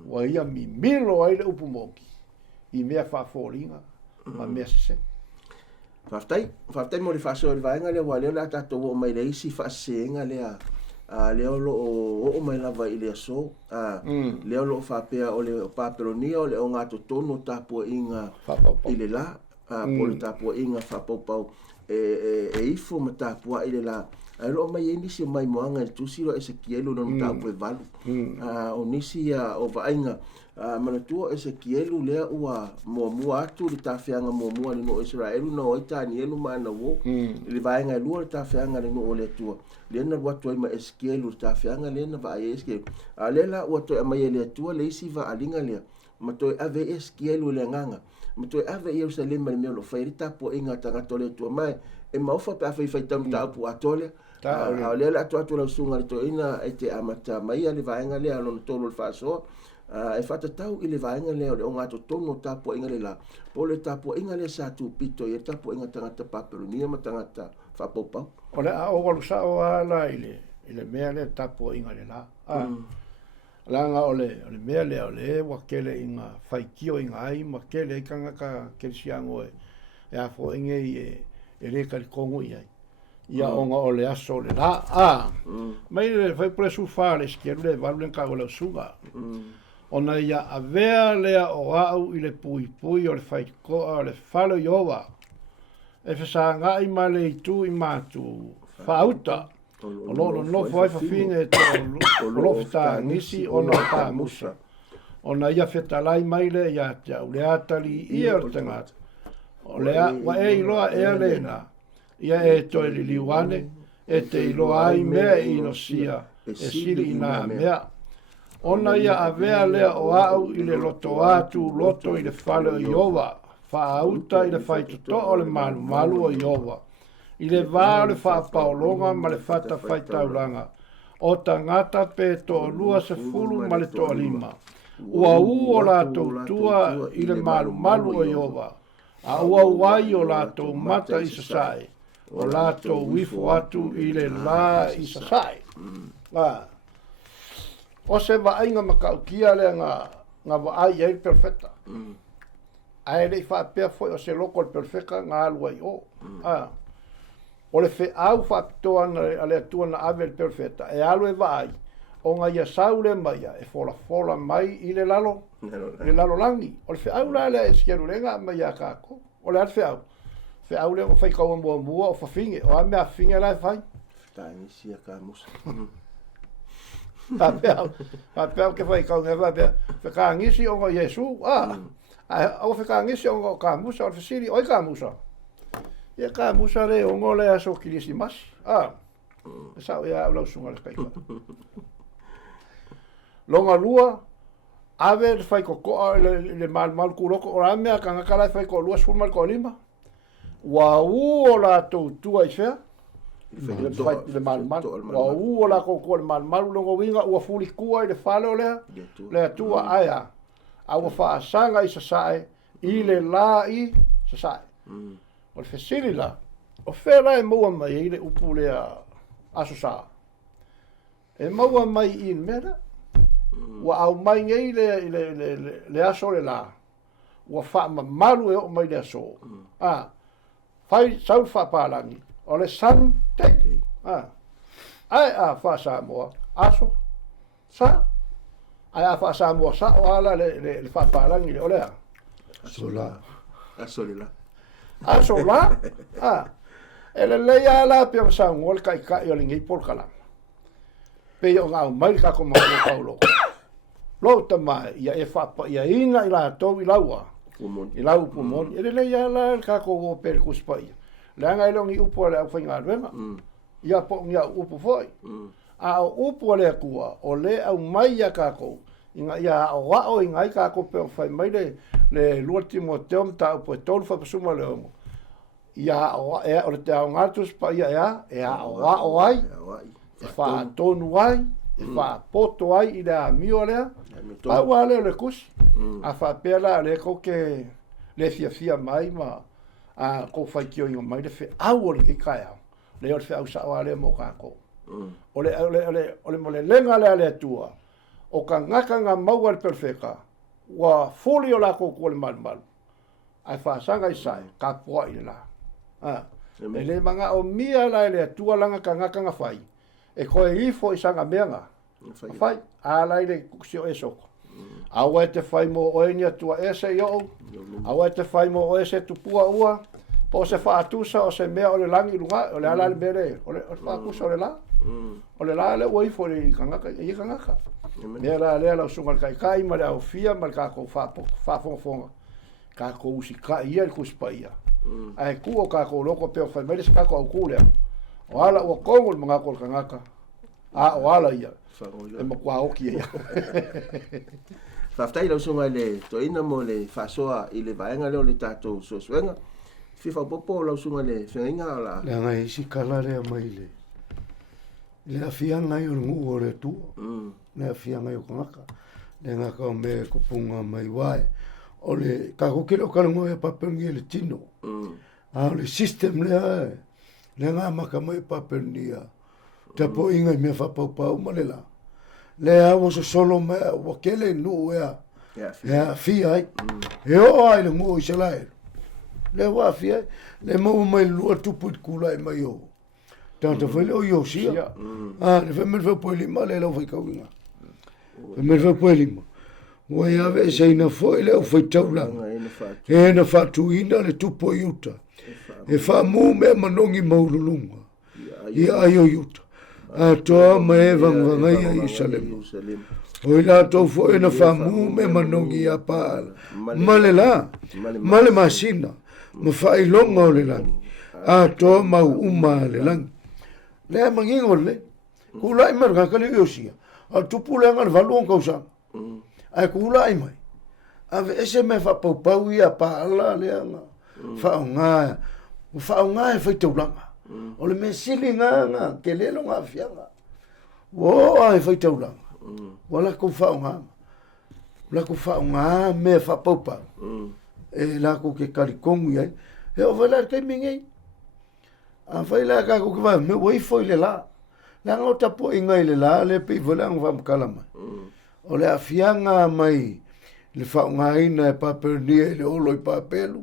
Wa ia mi milo ai le upu moki. I mea whaforinga. Ma mea se. Whaftai mo le whaso le vaenga le wa leo la tatou o mai reisi whasenga lea. Leo lo o mai lava I le so. Leo lo whapea o le paperonia o le o ngā totono tapua inga I le la. Po le tapua inga whapaupau e ifo ma tapua I le la. Lo mai e nisi o mai moanga le tusi lo Esekielu no tapu e valu. O nisi o vainga manatua Esekielu lea ua mua atu le tawhianga mua le no Israelu na o Itanielu ma ana wo. Le vainga lua le tawhianga le no o le tua. Lena watu ai ma Esekielu le tawhianga lena va ai Esekielu. Lela ua toi amai le tua le isi va alinga lea. Ma toi ave Esekielu le nganga. Ma toi ave Yerusalem le meo lo whairi tapu inga tangata le tua mai. E maufa pe awhai whaitam taupu atole. Lela atu la sunga le toina e te amata mai le vaenga lea lona tolo le whasoa. E whatatau I le vaenga lea le o ngā totono tapu inga le la. Po le tapu inga le sa tu pito I tapu inga tangata paperonia ma tangata whapopau. O le a o walu sa o ala I le mea le tapu inga le la. Langa o le mea le o le wakele inga whaikio inga ai ma kele I kanga ka kelisiango e a fo inge e reka li kongo I ai. Ia onga o le aso le la. Mai le whai presu wha le Esekielu le walu lenka o le usunga. Ona ia avea lea o au I le pui o le whaikoa o le whalo Iowa. E whasa ngai ma le itu I mātu whauta. O lolo nofo ai whawhinga e tō lofta nisi o no tā musa. Ona ia whetalai mai le ia te au le atali ia o tangata. O lea wa e iloa ea lena. Ia e toi li liwane, e te iloa ai mea I no sia, e siri I nā mea. Ona ia avea lea o au I le loto atu, loto I le whale o Iowa, whaauta I le whaitoto o le malu o Iowa. I le vā le whaapaolonga ma le whata whaitauranga. O tangata pe tō lua se fulu ma le tō lima. Ua o la tautua I le malu o Iowa. A ua wai o la tau mata I sasai. O la tau wifo atu I le la I sasai. O se vainga makaukia le ngā vaai ai perfecta. Ai le whapea foi o se loko le perfecta ngā alua I o. O le fe au whapitoa a le atua na ave le perfecta. E alu e vaai. O ngā ia sau le maia e fola mai I le lalo. Le lalo langi. O le fe au la le Esekielu renga mai a kako. O le al fe au. Fe au le o whai kaua mua o whawhinge. O a mea whinge lai whai. Tāni sia ka musa. Pāpea ke whai kaunga whapea. Whaka ngisi o ngā Yesu. O whaka ngisi o ngā ka musa. O le whasiri oi ka musa. Ia ka musa re o ngō le aso kilisi masi. Sao ia au lau sunga le kaikua. Longa lua. Ave le whai kokoa le mal kuroko. O la mea ka ngaka lai whai ko lua sfur mal ko lima. Wa o la tua I whea. Le mal. Wa o la koko le mal longo winga. Ua fuli kua I le whale o lea. Le atua aia. Aua whaasanga I sasai. I le la I sasai. O le whesiri la. O whera e maua mai I le upu lea aso saa. E maua mai I mera. Wa au mai ngei le aso le la. Wa wha malu e o mai le aso. Fai sau whapalangi. O le san teki. Ai a wha Samoa. Aso. Sa. Ai a wha Samoa sa o ala le whapalangi le o lea. Aso la. Aso le la. Aso la. E le leia la pia sa ngol kai o le ngei polkala. Pe o ngau mai ka ko mau paulo. Lo tamai ia e whapa ia ina I la tau I laua. I lau pumoni. E le leia la ka ko o per kuspai. Le anga I longi upo le au whainga ruenga. Ia po ngia upo foi. A o upo le kua o le au mai ia ka ko. Inga ia o wao inga I ka ko pe o whai mai le lua Timoteo mta upo e tolu whapasuma le ongo. Ia o le te au ngatus pa ia e a o wao ai. E wha tonu ai. E wha poto ai I le a mio lea. Pa ua le kusi. A wha pela le koke le fia mai ma ko fai kio inga mai le fe au le kai au le o fe au sa o le mo ka ko ole mo le lenga le tua o ka ngaka nga mau al perfeka wa foli o la ko le mal ai fa sanga i sai ka po i la le manga o mia la le tua langa ka ngaka nga fai e ko e ifo i sanga menga fai ala ile kusio eso awa te fai mo oenia tua ese yo awa te fai mo o ese tu pua ua po se fa atusa o se mea o le langi lunga o le ala le bere o le fa kusa o le la le wai fo le kangaka e kangaka me la sunga kai ma le au fia ma ka ko fa fonga ka ko usi ka ia ku spaia ai ku o ka ko loko pe fa me ka ko ku le o ala o ko mo ngako kangaka o ala ia e mo kwa oki ia Faftai lau sunga le toina mo le fasoa i le vaenga leo le tatou suenga. Fifa popo lau sunga le whengainga o la. Le anga isi kalare a mai le afianga i o ngu o le tua. Le afianga i o kangaka. Le ngaka o me kupunga mai wae. O le kakokile o karango e papengi e le tino. O le system le ae. Le ngā maka mai papengia. Tapo inga i mea whapau ma le la. Le awa so solo mea wakele nu ea fia ai e o ai le ngu i se lai le wa fia le mau mai lua tupu i kula i mai o tanta whele o yo sia le whemelwe poe lima le lau whaikau inga whemelwe poe lima wai ave se ina foi le o whaitaulanga e na whatu ina le tupu i uta e wha mu mea manongi maululunga i ai o uta a toa mai vangai a Jerusalem. Oi la to fo ena famu me manongi a pala. Malela, male masina, me fai longa o le langi. A toa mau uma le langi. Le mangingo le, kula i marga kali yosia. A tupu le angan valuong kausang. A kula i mai. A ve ese me fa pau i a pala le anga. Fa onga e fai taulanga. O le me sili nga ke lelo nga fianga wo ai fai taulanga wala ko faunga la ko faunga me fa popa e la ko ke karikongu ai e o vala ke mingi a fai la ka ko va me wai foi le la ngota po inga le la le pe vola nga va kalama o le afianga mai le faunga ina pa perdi le olo i papelu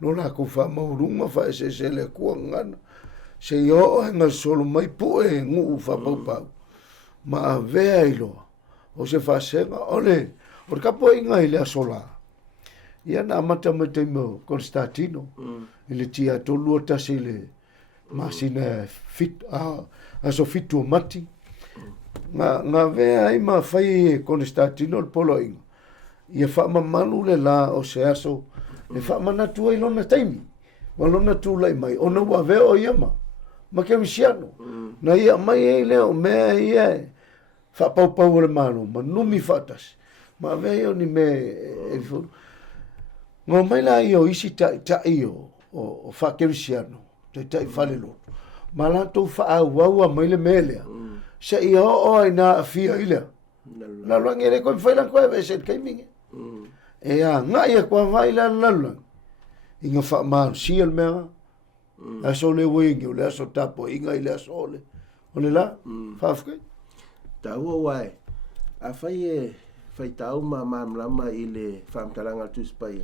no la ko fa maurunga fa se le kuanga se yo nga solo mai pu e ngu fa pau ma vea ilo o se fa senga ole por capo inga ile sola ia na mata mo Constantino ile tia to luota sile masina fit a so fitu mati nga vea i ma fai Constantino il polo inga ia fa manu le la o se aso e fa mana tu ilo na taimi walona tu lai mai ona wa vea o yama ma ke misiano na ia mai e leo me ia fa pau le mano ma numi fatas ma veo ni me ngo mai la io isi ta io o fa ke misiano te fale lo ma la to fa wa mai le mele se io o ina fia ile la lo ngere ko fa la ko e se ke mingi e a nga ia ko vai la inga fa ma si el mea a sole wingi le so tapo inga ile sole ole la fafke ta wai a fai tau ma lama ile fam talanga tu spai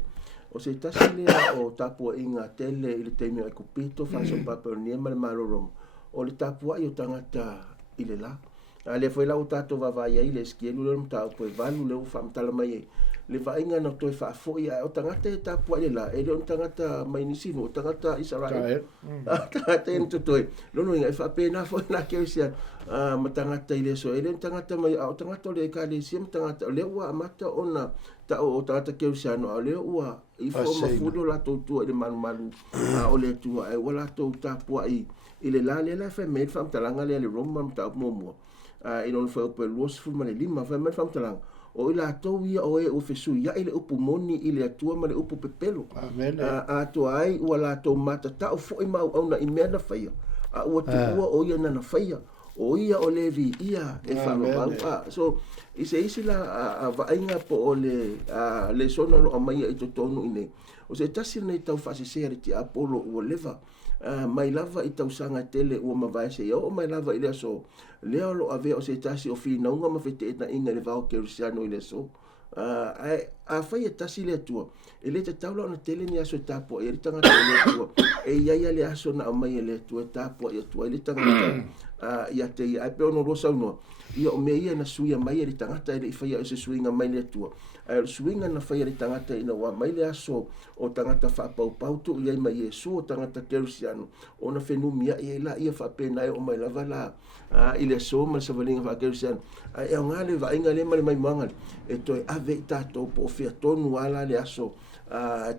o se tasile o tapo inga tele ile temi ai kupito fa so papo ni mal maloro o le tapo ai o tangata ile la ale foi la o tato va vai ile skielu le mta po valu le fam talama ye le vainga no toi fa foi o tangata e tapo ile la e le tangata mai ni sino tangata Israel tangata en toi lo no inga fa pena foi na ke sia ma tangata ile so ele tangata mai o tangata le ka le sim tangata le wa mata ona ta o tangata ke sia no le wa i fo ma fudo la to tu ile malu o le tu ai wala to tapo ai ile la le fa me fam talanga le roma mta mo e non fa pe los fu ma le lima fa me fam talanga o ila to ia o e o fesu ia ile upu moni ile atua ma le upu pepelo a to ai wala to mata ta o fo i mau ona i mena faia a o te ua o ia na faia o ia o le vi ia e whamau. So, i se isi la a vainga po o le sona lo a mai i to tonu ine. O se tasi nei tau whasisea ri ti Apollo ua leva. Mai lava i tau sanga tele ua mawai se iau o mai lava i lea so. Lea lo a vea o se tasi o whina unga mawhete e na inga le vau Kerusiano i lea so. A whai e tasi lea tua. E le te taula o na tele ni aso e tāpua. E ritanga ta lea tua. E iaia le aso na o mai e lea tua e tāpua i atua. E le tangata ia te ia. E pe ono rosa unua. Ia o mea ia na suia mai e le tangata e le i whai o se suinga mai lea tua. E suinga na whai e le tangata ina wa mai le aso o tangata whapau pautu iai mai Yesu o tangata Kerusiano. O na whenumia i la ia whapena e o mai lava la. I le so ma sa valinga fa Kerusiano. E o ngale va inga le mai mangal. E toi ave i tātou po fia tonu ala le aso.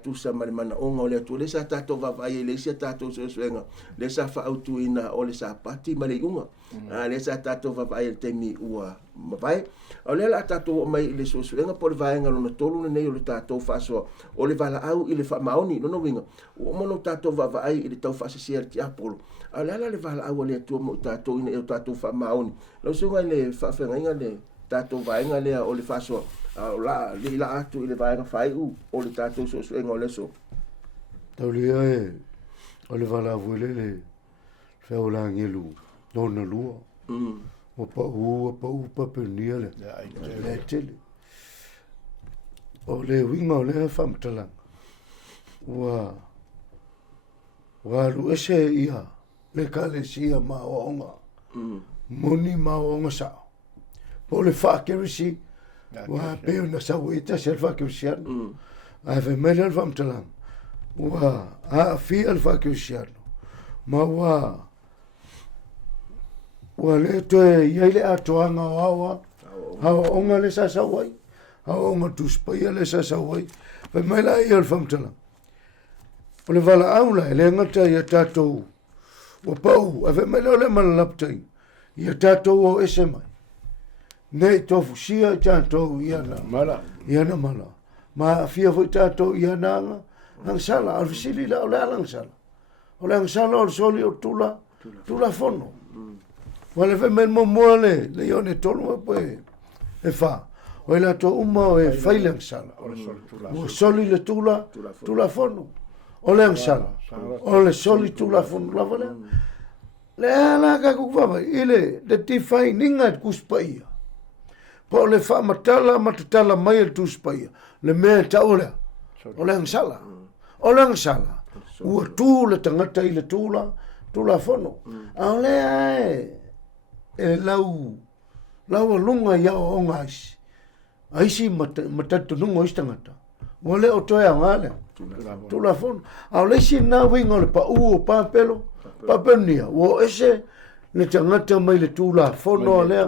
Tu sa mare mana onga o le atu. Le sa tātou vavai e le sia tātou suenga. Le sa whaautu ina o le sa pati ma le unga. Le sa tātou vavai e te mi ua mawai. O le la tātou o mai le suenga po le vaenga lona tolu nei o le tātou whasoa. O le vala au i le whamaoni nono winga. O mono tātou vavai i le tau whasisia ti Apollo. A le ala le vala au le atua mo tātou ina e o tātou whamaoni. Lau sunga le whawhenga inga le tātou vaenga lea o le whasoa. La le la atu i le vaenga whai u o le tātou suenga o le so. Tau lea e o le vala avuele le whao ngelu nona lua. O pa u pa pernia le tele. O le winga o le whamtalang. Wa lu ese ia le kale sia ma o onga. Moni ma o onga sa. O le whakerisi wa peo na sa weta se whakerisiano. A fe mele al whamtalang. Wa a fi al whakerisiano. Ma wa le toe iai le atoanga o awa. Hawa onga le sa wai. Hawa onga tuspaia le sa wai. Fe mele ai al whamtalang. O le vala aula e le ngata ia tātou o pau, a fe mele o le malalaptai, ia tātou o ese mai. Nei tofu sia tātou ia na mala. Ma fia foi tātou ia nanga, langsala, alfisili la o le langsala. O le langsala o le soli o tula fono. Wa le fe mele momoa le ione tolu po e fa. O la to uma o e fai langsala. O soli le tula fono. O le angsala, o le soli tula fono lava lea. Le ala ka kukwawa, ile le ti fai ninga kuspaia. Po le wha matatala mai le tuspaia. Le mea tau lea. O le angsala. O le angsala. Ua tū le tangata i le tula fono. A o lea e lau alunga ia o onga isi. Aisi matatu nungo isi tangata. Mo le o toe a ngale. Tula fono. A le si na winga le pa u o pa pelo. Pa penia. Wo ese le tangata mai le tula fono lea.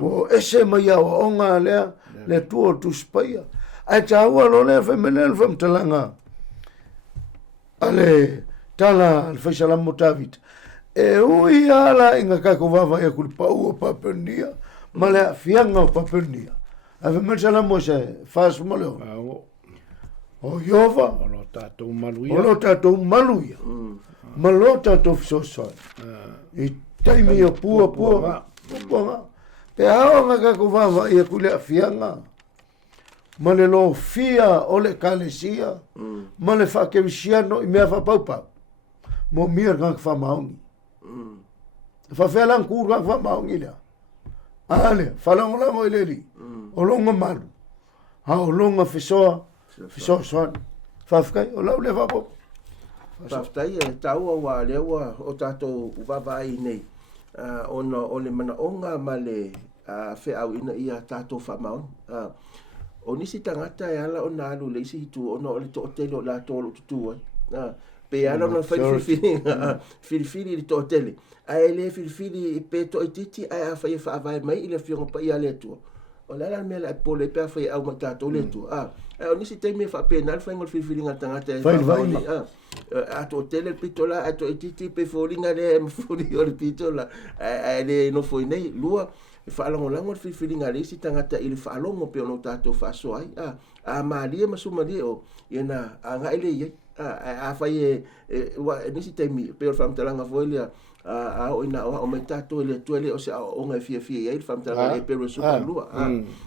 Wo ese mai a onga lea. Le tua tu spaia. Ai taua lo lea fe menel fam talanga. Ale tala al faisalam motavit. E ui ala inga kako vava e kul pa u o pa penia. Ma le fianga o pa penia. Ave mensalam mo se fas mo leo. O Iova. O lo tātou maluia. O lo tātou maluia. Ma lo tātou fisosoi. I taimi o pua. Pe haonga kako vava ia kule a fianga. Ma le lo fia o le kalesia. Ma le whakewisiano i mea whapaupau. Mo mia ngak whamaongi. Whawhelang kūr ngak whamaongi lea. Ale, whalangolango i leli. O longa malu. Ha o longa fisoa. Fiso soan. Whawhkai, o lau le whapo. Whawhtai e taua wa lewa o tātou wawai nei. O le mana onga ma le wheau ina ia tātou whamaon. O nisi tangata e ala o nālu le isi hitu o le to tele o la tōlu tutua. Pe ala na whirifiri li to tele. Ai le whirifiri pe to ititi ai a whai whaavai mai i le whionga pa ia le tua. O la mea la pole pe whai au ma tātou le tua. O nisi teime whapena alwhai ngol whirifiri ngā tangata e whaavai. A to tele pitola, a to ititi pe whoringa le mawhuri o le pitola. Ai le no foi nei, lua. E whaalongolango whiwhiri ngā reisi tangata i le whaalongo pe ono tātou whaaso ai. A maalia masumalia o iana a ngaile iai. A whai nisi teimi pe o whamtalanga fwelea o ina o mai tato le tuele o se o ngai fia ia fa mtala e pero su lua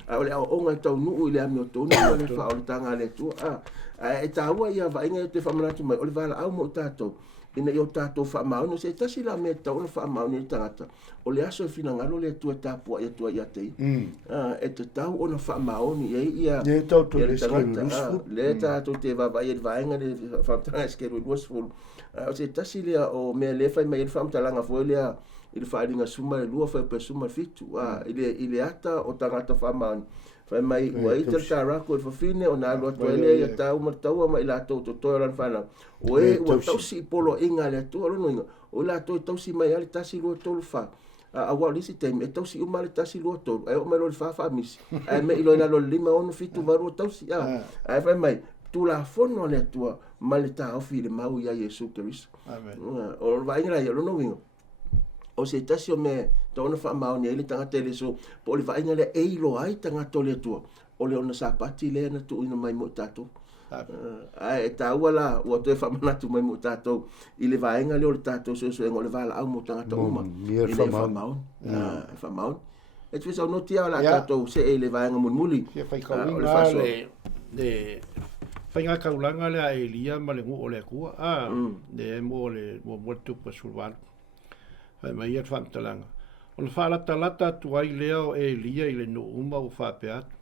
o le o ngai tau nu ile ami o tonu le fa o tanga le tu e taua ia va inga te fa manatu mai o le vala au mo tato ina yo tato fa mau no se tasi la me tau no fa mau ni tangata o le aso fina ngalo le tu tapu ia tu ia te e te tau o no fa mau ni ia le tau to le tato te va ia inga le fa tanga skelu useful o se tasi lea o mea le fai mai fam talanga foi lea ile fai ringa suma le lua fai pe suma fitu ile ata o tangata fama fai mai ua ita tarako e fafine o na lua toele ia tau martaua ma ila tau totoe lan fana o e ua tausi polo inga le atu alono inga o ila tausi mai ale tasi lua tolu fa a wa lisi tem e tausi uma le tasi lua tolu ai o me lo le fa misi ai me ilo ina lo lima ono fitu maru tausi ai fai mai tu la fono le tua maleta o file mau ia Yesu Kristo. Amen. O vai ngra ia no wingo. O se tasio me tona fa mau ne le tanga tele so po le vai ngra e ilo ai tanga tole tua. O le ona sapati le na tu ina mai mo tato. Ai ta wala o te fa mana tu mai mo tato. Ile vai ngra le o tato so o le vala au mo tanga to uma. Ile fa mau. Fa mau. E tu sa no tia la tato se ele vai ngra muli. Ia fai ka winga le Whainga kaulanga lea e lia ma le ngu o le kua. Le mo le mo tupa sulwanu. Whai mai ia whamtalanga. O le whaalata tuai leo e lia i le no uma o whape atu.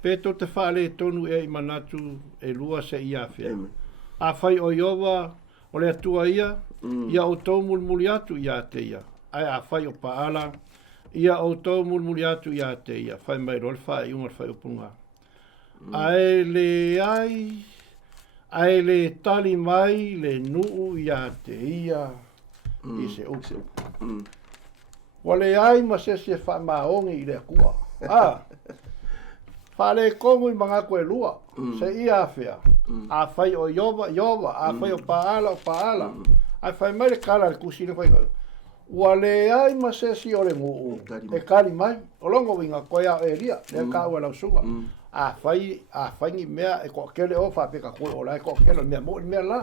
Peto te whaale tonu e i manatu e lua se ia whea. A whai o iowa o le atua ia. Ia o tau mulmuli atu ia te ia. Ai a whai o paala. Ia o tau mulmuli atu ia te ia. Whai mai rol whai ungar whai o punga. Ai le tali mai le nuu ia te ia i se uke. Wale ai ma se wha maongi i le kua. Whale kongu i mga koe lua. Se ia awhia. A whai o iowa, a whai o paala. Ai whai mai le kala le kusine whai koe. Wale ai ma se si o le nguu. E kari mai. O longo winga koe a e lia. Le ka ua lau sunga. A fai ni mea e ko kele o fa peka ko ola e ko kele mea mo mea la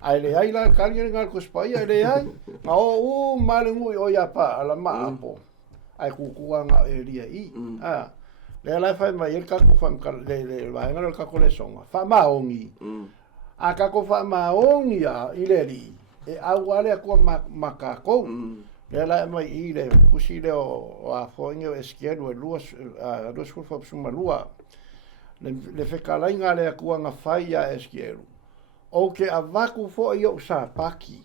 ai le ai la kali ngal ko spai ai le ai ma o male ngui o ya pa ala ma apo ai ku nga e ria i le la fai mai el ka ko fam ka le va ngal ka ko le songa fa ma ongi a ka ko fa ma ongi a ile ri e a wale ko ma ka ko le la mai i le kusile o a foinga esquerdo e luas a dos fu fa suma lua le fekalai ngā lea kua ngā whai a eskeru. O ke a waku fo i o sa paki.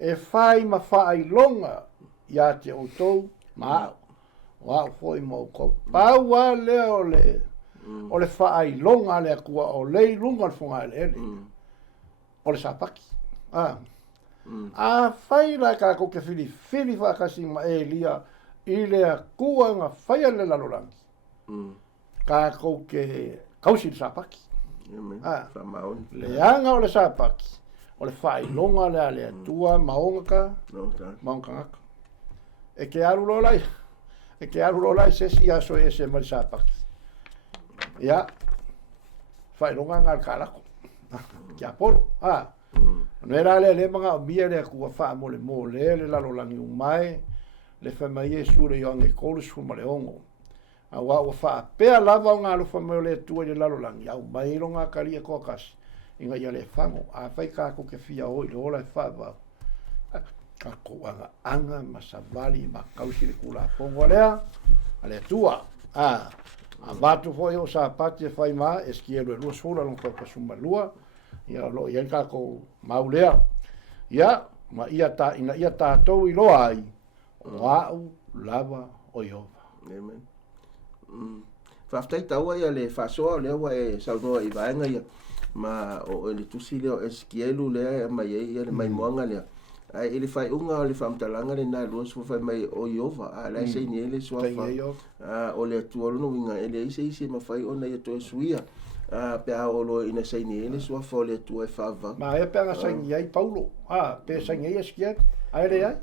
E whai ma whai longa i a te o tau maa. Wau fo i mau kou. Pau a lea o le whai longa lea kua o lei lunga le whunga ele. O le sa paki. A whai la ka ko ke whili whakasi ma e lia i lea kua ngā whai a le lalorangi. Ka ko ke kausi le sapaki. Le anga o le sapaki. O le whai longa le ale atua maonga ka. Maonga ngaka. E ke aru lolai. E ke aru lolai se si aso e se mali sapaki. Ia. Whai longa ngal kalako. Ki apolo. No era le manga o mia le kua wha mo le lalolangi umai. Le whamai e sure i ange kolus fuma le ongo. A wa fa pea lava nga lo fa me le tua le lalo lang ya mai lo nga kali ko kas inga ya le fango a fai ka ko ke fia o le ola fa va ka ko anga masavali ma kausi le kula fongo lea ale tua a vatu foi o sa pati fai ma eskielo lo sola lo fa suma lua ya lo ya ka ko maulea ya ma ia ta to i lo ai wa lava o yo amen Whaftai taua ia le whasoa lea wa e saunoa i vaenga ia ma o le tusi leo eskielu lea mai ia le mai moanga lea ai ele fai unga o le whamtalanga le nā lua sua fai mai o Iova a lai sei ni ele sua wha o le tuarono winga ele ise ma fai ona ia toe suia pea o lo ina sei ni ele sua wha o le tua e whava ma e pea nga sai ni ai Paulo pe sai ni ai eskielu ai le ai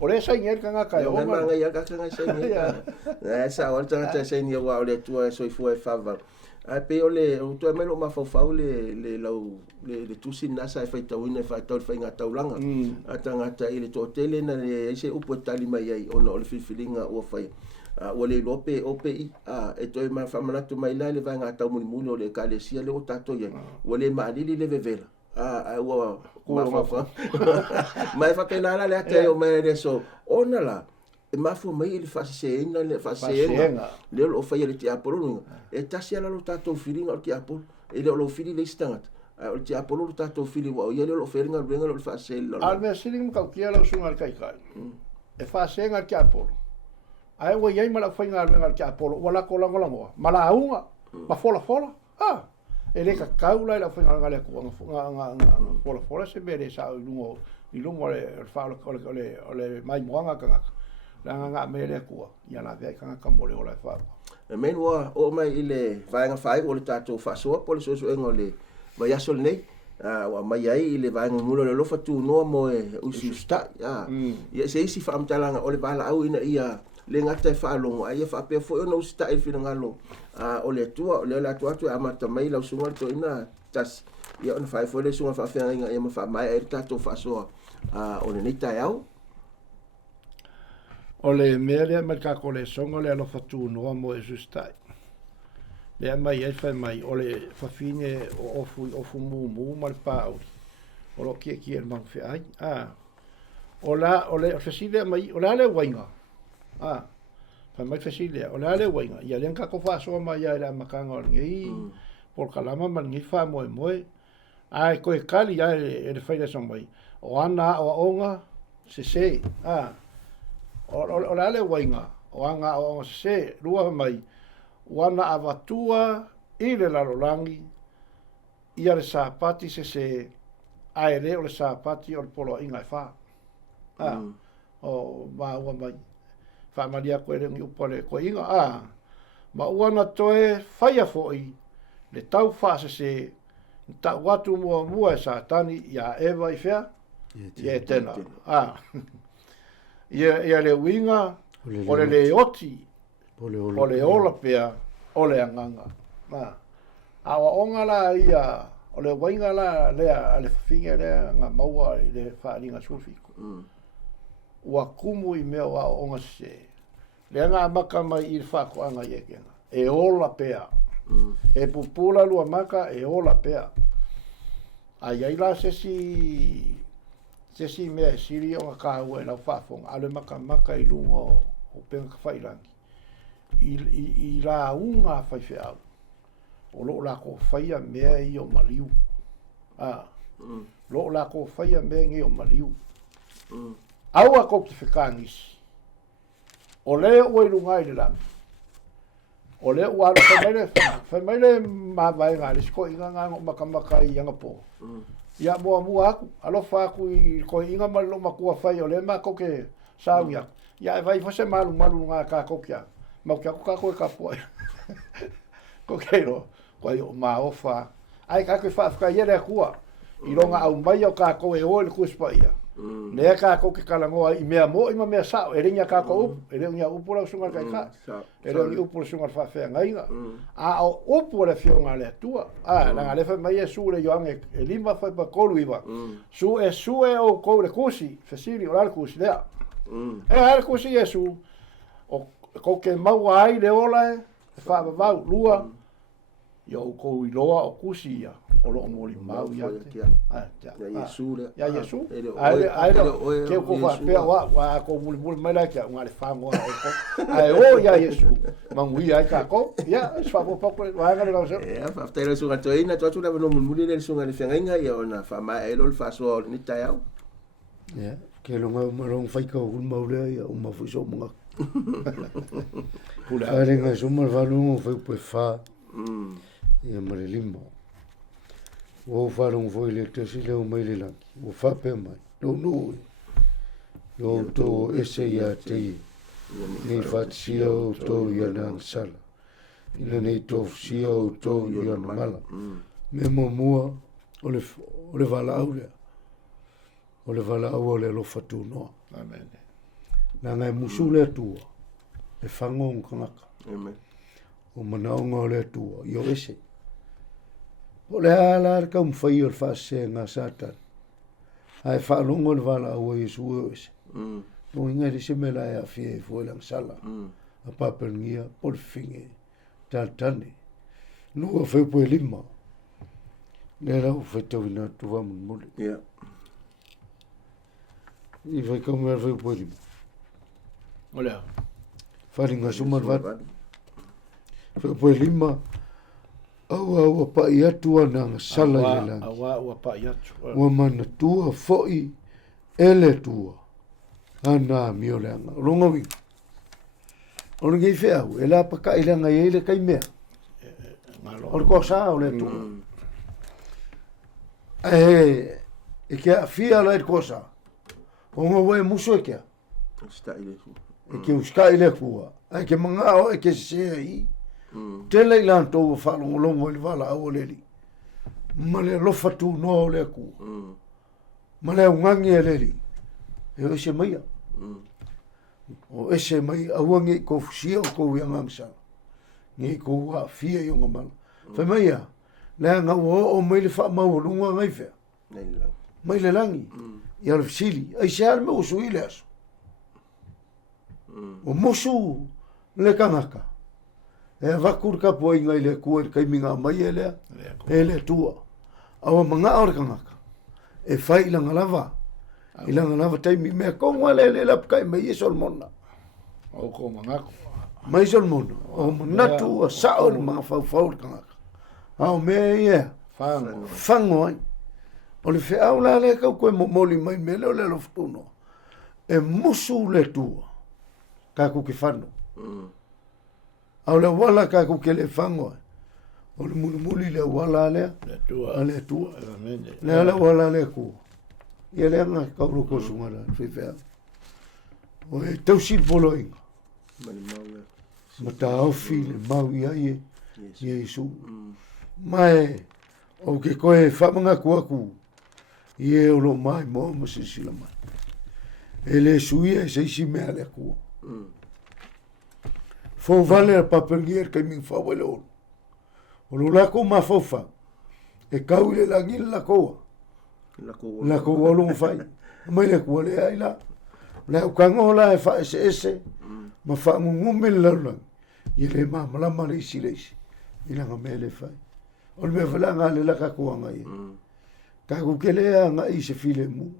O le sai ngel kanga kai o ma nga ya ka nga sai ni e sa o tanga te sai ni wa o le tua so fu e fava a pe o le o to me lo ma fa le lau le tusi na sa fa ta wina fa ta fa nga ta ulanga a tanga ta ile to tele na e se upo tali mai ai ona o le filinga o fa o le lope o pe e to ma fa mana tu mai le va nga ta muni o le kalesia le o ta to ye o le ma li le vevela wa ma fa mai fa pena la le te o me de so ona la e ma fu mai le fa se ina le fa se le lo fa le ti apolo e tasi ala lo tato filinga o ti apolo e lo fili le stangat o ti apolo lo tato fili wa o ye lo feringa venga lo fa se lo al me siling ka kia lo sunga kai kai e fa se nga ti apolo ai wo ye mala fa nga venga ti apolo wala ko la mo mala aunga ma fola e le ka kaula la fa nga le ko nga fola se bere sa lungo i lungo le fa le mai moanga ka nga me le ko ya na ve ka ka mo le ola fa e men wa o mai ile vainga fai o le tatou fa so po le so engole ma ya sol nei wa mai ai ile vainga mulo le lo fa tu no mo e usi sta ya se isi fa amtalanga o le bala au ina ia le ngata fa longo ai fa pe fo no sta e fina ngalo o le tua le la tua tu amata mai la sunga to ina tas ya on fa fo le sunga fa fa nga ia ma fa mai e tatou fa so o le nita yao o le mea lea mai kako le songa le alo fatu noa mo e sustai. Lea mai e fai mai o le fafine o ofu mu mal pao. O lo kia kia mang fe ai. O le fesile mai o le wainga. Fai mai fesile o le wainga. Ia len kako fa so mai ia la makanga o ngi. Por kalama man ngi fa mo moe. Ai ko e kali ia e le fai le son mai. O ana o onga se. O le ale wainga, o anga o se, rua mai, wana avatua i le lalolangi, ia le sāpati se aere o le sāpati o le polo inga e wha. O ua mai, wha maria koe rengi upa le koe inga, ma uana toe whaia foi, le tau wha se, ta watu mua e sātani, ia ewa i whea, ia e tena. Ia le winga, o le oti, o le ola pea, o le anganga. Awa onga la ia, o le wainga la lea, le whinga lea, ngā maua i le whaaringa sulfiko. Ua kumu i mea wa onga se. Lea ngā maka mai i le whakoanga i ekenga. E ola pea. E pupula lua maka, e ola pea. Ai ai la se mea siri o ka ua e lau whaafonga, ale maka i lungo o penga ka whairangi. I la unga whaife au. O loo la ko whaia mea i o maliu. Loo la ko whaia mea i o maliu. Aua ko ki whekangisi. O le ua i lunga i le langi. O le ua whaimaile mawai ngā lesko i ngā maka i angapo. Ia mua aku, alofa aku i koe inga malo makua whai o le mako ke sawi aku. Ia e vai fose malu ngā kā kokia. Mau kia ko kako e ka poe. Ko keiro, koe o mā ofa. Ai kako e whaafka i ere kua. I ronga au mai o kako e oe le kuspa ia. Nea kako ke kalangoa i mea mo ima mea sao. E ringa kako upu. E ringa upu lau sunga kai ka. E ringa upu lau sunga whaafea ngainga. A o upu le fio ngā lea tua. Nanga lefa mai e su le yoange e lima whai pa kolu iwa. Su e o kou le kusi. Fesiri o lale kusi lea. E lale kusi e su. Ko ke maua ai le ola e whaavavau lua. Yo kou iloa o kusi ia. O loo mori mau ia te. Ya Yesu le. Ya Yesu. Ai ke ko whapea wa ko muli mai la kia ngare whangoa o ko. Ai o ya Yesu. Mangui ai ka ko. Ya swapo poko wa ngare ka so. Ya whaftaira sunga toina tu atu la no muli le sunga le whengainga ia ona whama e lo le whasoa o ni tai au. Ya, ke longa marong whaika o maulea ia o mafuso mga. Wharenga sumar whalungo whaipu e wha. Ia mare limo. O wharong foi le tesi leo mai le langi. O whape mai. No nui. Lo to ese ia tei. Nei whatsia o to ia nang sala. Ina nei tofsia o to ia mala. Me mo mua o le wala aulea. o le vala aua le alofa tūnoa. Amen. Nā ngai musu le atua, e whango o kanaka. Amen. O manaonga o le atua, i o ese. O le ala ar kau mwhai o le whaase ngā satan. Ai whanongo le vala aua Yesu o ese. O ingari se me la e a fie e fue lang sala. A papengia, por finge, tatane. Lua whaipo e lima. Le rau whaitau ina tuwa mun mule. Yeah. I vai kau mea whaipo e lima. Olea. Wharinga sumar wat. Whaipo e lima. Aua pa i atua na ngā sala i langi. Aua pa i atu. Ua mana tua foi ele tua. Ana mi o leanga. Ronga wingi. Ono ngei wheau. E la paka i langa i ele kai mea. Ono ko sa o le tua. E kia fia la i ko sa. Onga wai muso e kia. Sta ile. E kia uska i le kua. E kia mga o e kia se i. Tele i lan tau whalongo longo i wala au le li. Ma le lofa tu no le kua. Ma le ungangi e le li. E o se maia. O ese mai awangi ko fusia o ko wianga msala. Ngi ko wa fia i onga mala. Whai maia. Lea ngā o mai le wha maurunga ngai whea. Mai le langi. I ala fisili. Ai se ala me usu i le aso. O mosu le kangaka. E wakur ka po inga i le kua i kaiminga mai e lea. E le tua. Awa mga aure kangaka. E whai ilanga lava. Ilanga lava taimi mea kongwa le lapkai mai e sol mona. O ko mangako. Mai sol mona. O manatu a sao le mga fau kangaka. Ao mea ia. Fango ai. O le wheau la le kau koe momoli mai me leo le lofutuno. E musu le tua. Kako ke whano. Au le wala kako ke le fango ai. O le mulimuli le wala lea. Le tua. A le tua. Le wala le kua. Ia le anga kauro ko sungara. Whiwhea. O e tausir polo inga. Ma ta aufi le mau i aie. Yesu. Mai. O ke koe whamanga kuaku. I e olo mai mo ma se sila mai. E le suia e se isi mea le kua. Fau vale a papengia kai ming whawe le olo. O lo lako ma faufa. E kau le langil la koa. La koa olo mwhai. Mai le kua le aila. Le au kango la e wha ese. Ma wha ngungume le laulang. I le ma malama le isi le isi. I langa me le whai. O le me whalanga le laka koa ngai. Ka kukelea nga i se file mu.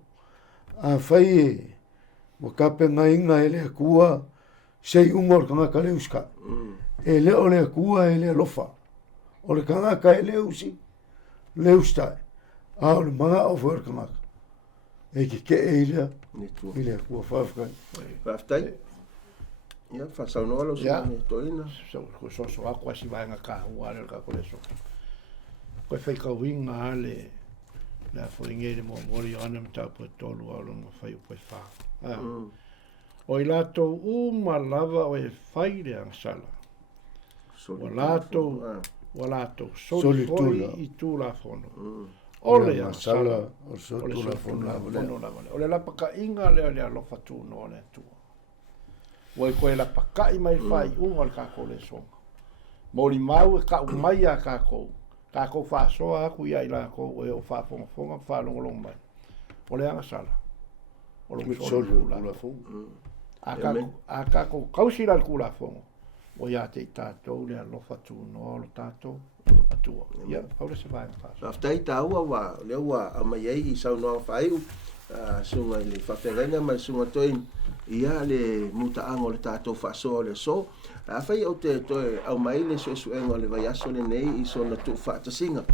A whai e. Mo kape ngai inga e le kua. Sei ungor kanga ka le uska. E le o le kua e le lofa. O le kanga ka e le usi. Le ustai. A o le mga o fuer kanga. E ke e lea. I le kua whawhkai. Whawhtai. Ia, whasau alo sa me toina. Ko so ako asi vaenga ka ua le ka kole so. Ko fai ka winga ale. La foringere mo mori ana mta po tolu alo no fai po fa. O i lato uma lava o e fai le sala. O lato soli foi i tu la fono. Ole a sala o soli tu la fono. Ole la paka inga le lo fatu no le tu. Wai koe la paka i mai fai unga le kako le songa. Mori mau e ka umai a kako. Kako fa soa aku ia ila ko e o fa fonga fa longo mai. Ole a sala. Ole soli tu la fono. A kako kausira le kula fonga. O ia te tātou le alofa tu no lo tātou atua. Ia, paure se vai mpa. Aftai tāua wa lea wa amai ei i sau noa whaiu. Sunga i le whawhengaina mai sunga toi ia le mutaanga o le tātou whasoa le so. Awhai au te toi au mai le so esuenga le vai aso le nei i so na tu whaatasinga.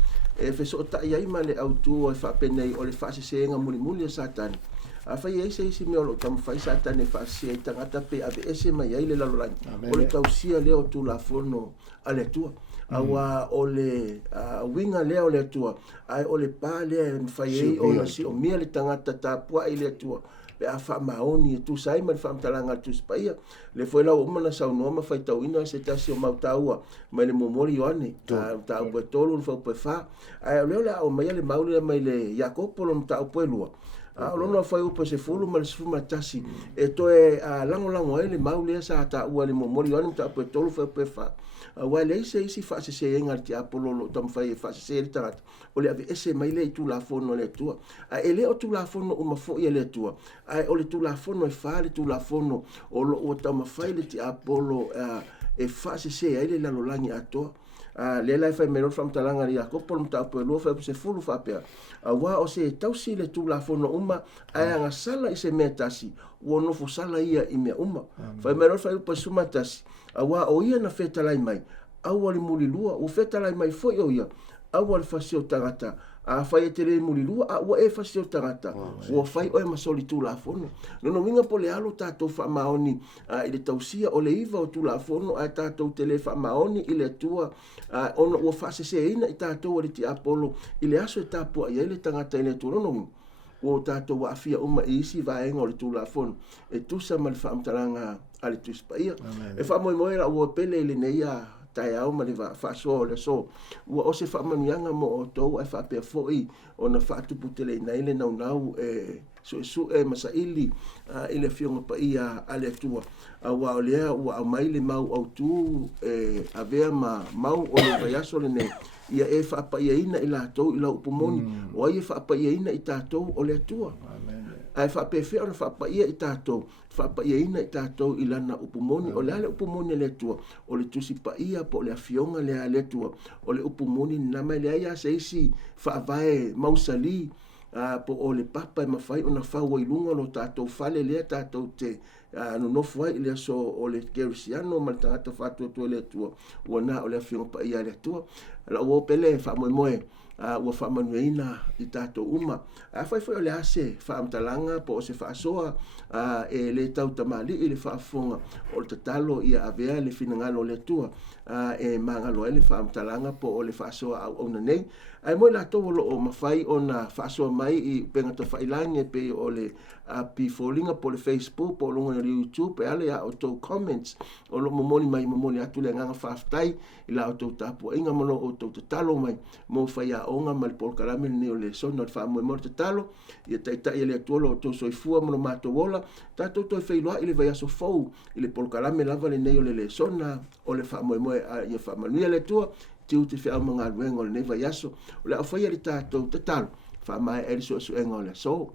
E wheso o tai ai ma le au tu o e whapenei o le whaasesenga muli muli a satani. Awhai e se isi mea o lo tamu whai satane whaasia i tangata pe ave ese mai ai le lalolani. O le tausia leo tu la fono a le tua. Awa o le winga leo le tua. Ai o le pā lea mwhai ei o la si o mea le tangata tāpua i le tua. Pe a wha maoni e tu sai ma le wha mtalanga tu spaia. Le foi lau umana sau noama whai tauina se tasi o mautaua. Mai le momori oane. Tau pue tolu le whau pue wha. Ai o leo le au mai le maule mai le Jakopolo mtau pue lua. a lona fai upa se fulu ma le sfuma tasi e toe lango ai le mau le sa ta ua le momoli anu ta pe tolu fa pe fa wa le isi fa se enga ti apolo lo tam fai fa se le tangata o le ave ese mai le tu la fono le tua a ele o tu la fono o mafo ia le tua a o le tu la fono e fa le tu la fono o lo o tam fai le ti apolo e fa se ai le lalo langi atoa le lai fai mero fam talanga ria ko por mta po lo fa se fulu fa pe wa o se tausi le tu la fono uma ai anga sala i se metasi wo no fo sala ia i me uma fai mero fai po suma tasi wa o ia na feta lai mai au ali muli lua o feta lai mai fo ia au ali fasio tangata a fai te le muli lua a wa e fasio tangata o fai o e masoli tu la fono no winga po le alo tato fa maoni i le tausia o le iva o tu la fono a tato te le fa maoni i le tua ono o fa se ina i tato o le ti apolo i le aso e tapo a le tangata i le tu no o tato wa afia uma isi va engo le tu la fono e tu sa mal fa amtaranga ali tu spaia e fa mo era o pele le neia tai au ma le fa so le so o se fa manuanga mo o tou e fa pe foi ona fa tu putele na ile nau so e masaili ile fionga pa ia ale tua wa o lea wa mai le mau au tu avea mau o le vaiaso le ne ia e fa pa ia ina ila tou ila upumoni o ia fa pa ia ina i tatou o le tua ai fa pe fe ona fa pa ia i tatou fa pa ia ina i tatou ilana upumoni o le ale upumoni le tua o le tusi pa ia po le afionga le ale tua o le upumoni na mai le ia se isi fa vai mausali po o le papa e mafai ona fa wa ilunga lo tatou fale le tatou te no no foi le so o le gerisiano ma tata fa tu le tua ona o le afionga pa ia le tua la o pele fa mo ua whaamanueina i tātou uma. Whai o le ase whaamtalanga po o se whaasoa e le tau tamali i le whaafonga o le tatalo i a avea le whinangalo le tua e mangalo e le whaamtalanga po o le whaasoa au au nei. Ai moi la tau o mawhai o na whaasoa mai i pengata whailange pe o le pifolinga po le Facebook po longa le YouTube e ale a o tau comments o lo momoli mai momoli atu le nganga whaaftai i la o tau tapu inga mono o tau tatalo mai mo whai a onga mal por kalame ne o le sona fa mo mo tatalo ia taita ia le tuolo to soifua mo mato wola tato to feilwa ile vai aso fou ile por kalame lava le ne o le sona o le fa mo ia fa manuia le tua tiu te fa manga wengo le vai aso o le fa ia le tato tatalo fa mai e so engo le so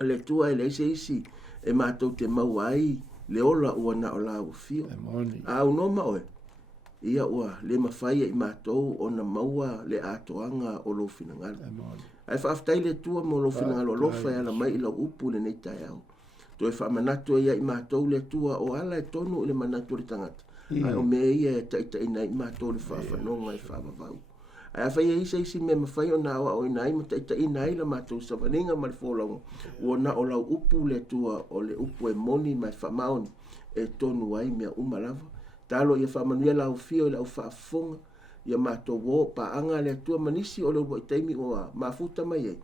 le tua ele se isi e mato te mauai le ola ona ola o fio a no ma o ia ua le mawhai i mātou o na maua le atoanga o lo finangalo. Ai whaaftai le tua mo lo finangalo lofa e ala mai i lau upu le nei tai au. Toi whaamanato ia i mātou le tua o ala e tonu le manato le tangata. Ai o mea ia e taita ina i mātou le whaafanonga i whaamavau. Ai awhai e isa isi me mawhai o na awa o ina i ma taita ina i la mātou savaninga ma le whōlaunga. Ua na o lau upu le tua o le upu e moni mai whamaoni e tonu ai mea umalava. Talo ia whamanuia lau fio lau whaafonga ia mātou wō pa anga le tua manisi o leo taimi o mafuta mai ei.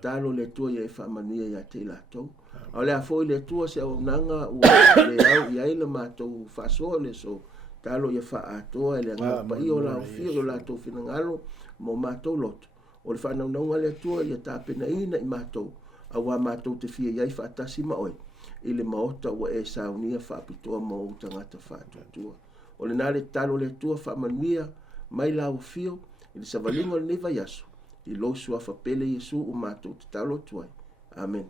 Talo le tua ia whamanuia ia te lātou. O le afoi le tua se au nanga ua le au ia ila mātou whasoa le so. Talo ia whaatoa ele anga pa i o lau fio o lātou whinangalo mo mātou loto. O le whanaunga le tua ia tāpena ina i mātou. Awa mātou te fia iai whaatasi maoi. I le maota ua e saunia whaapitoa mo o tangata whaatuatua. O le nare talo le tua whaamanuia mai lau fio i le savalinga le neva yaso. I lo sua whapele Yesu o mātou te talo tuai. Amen.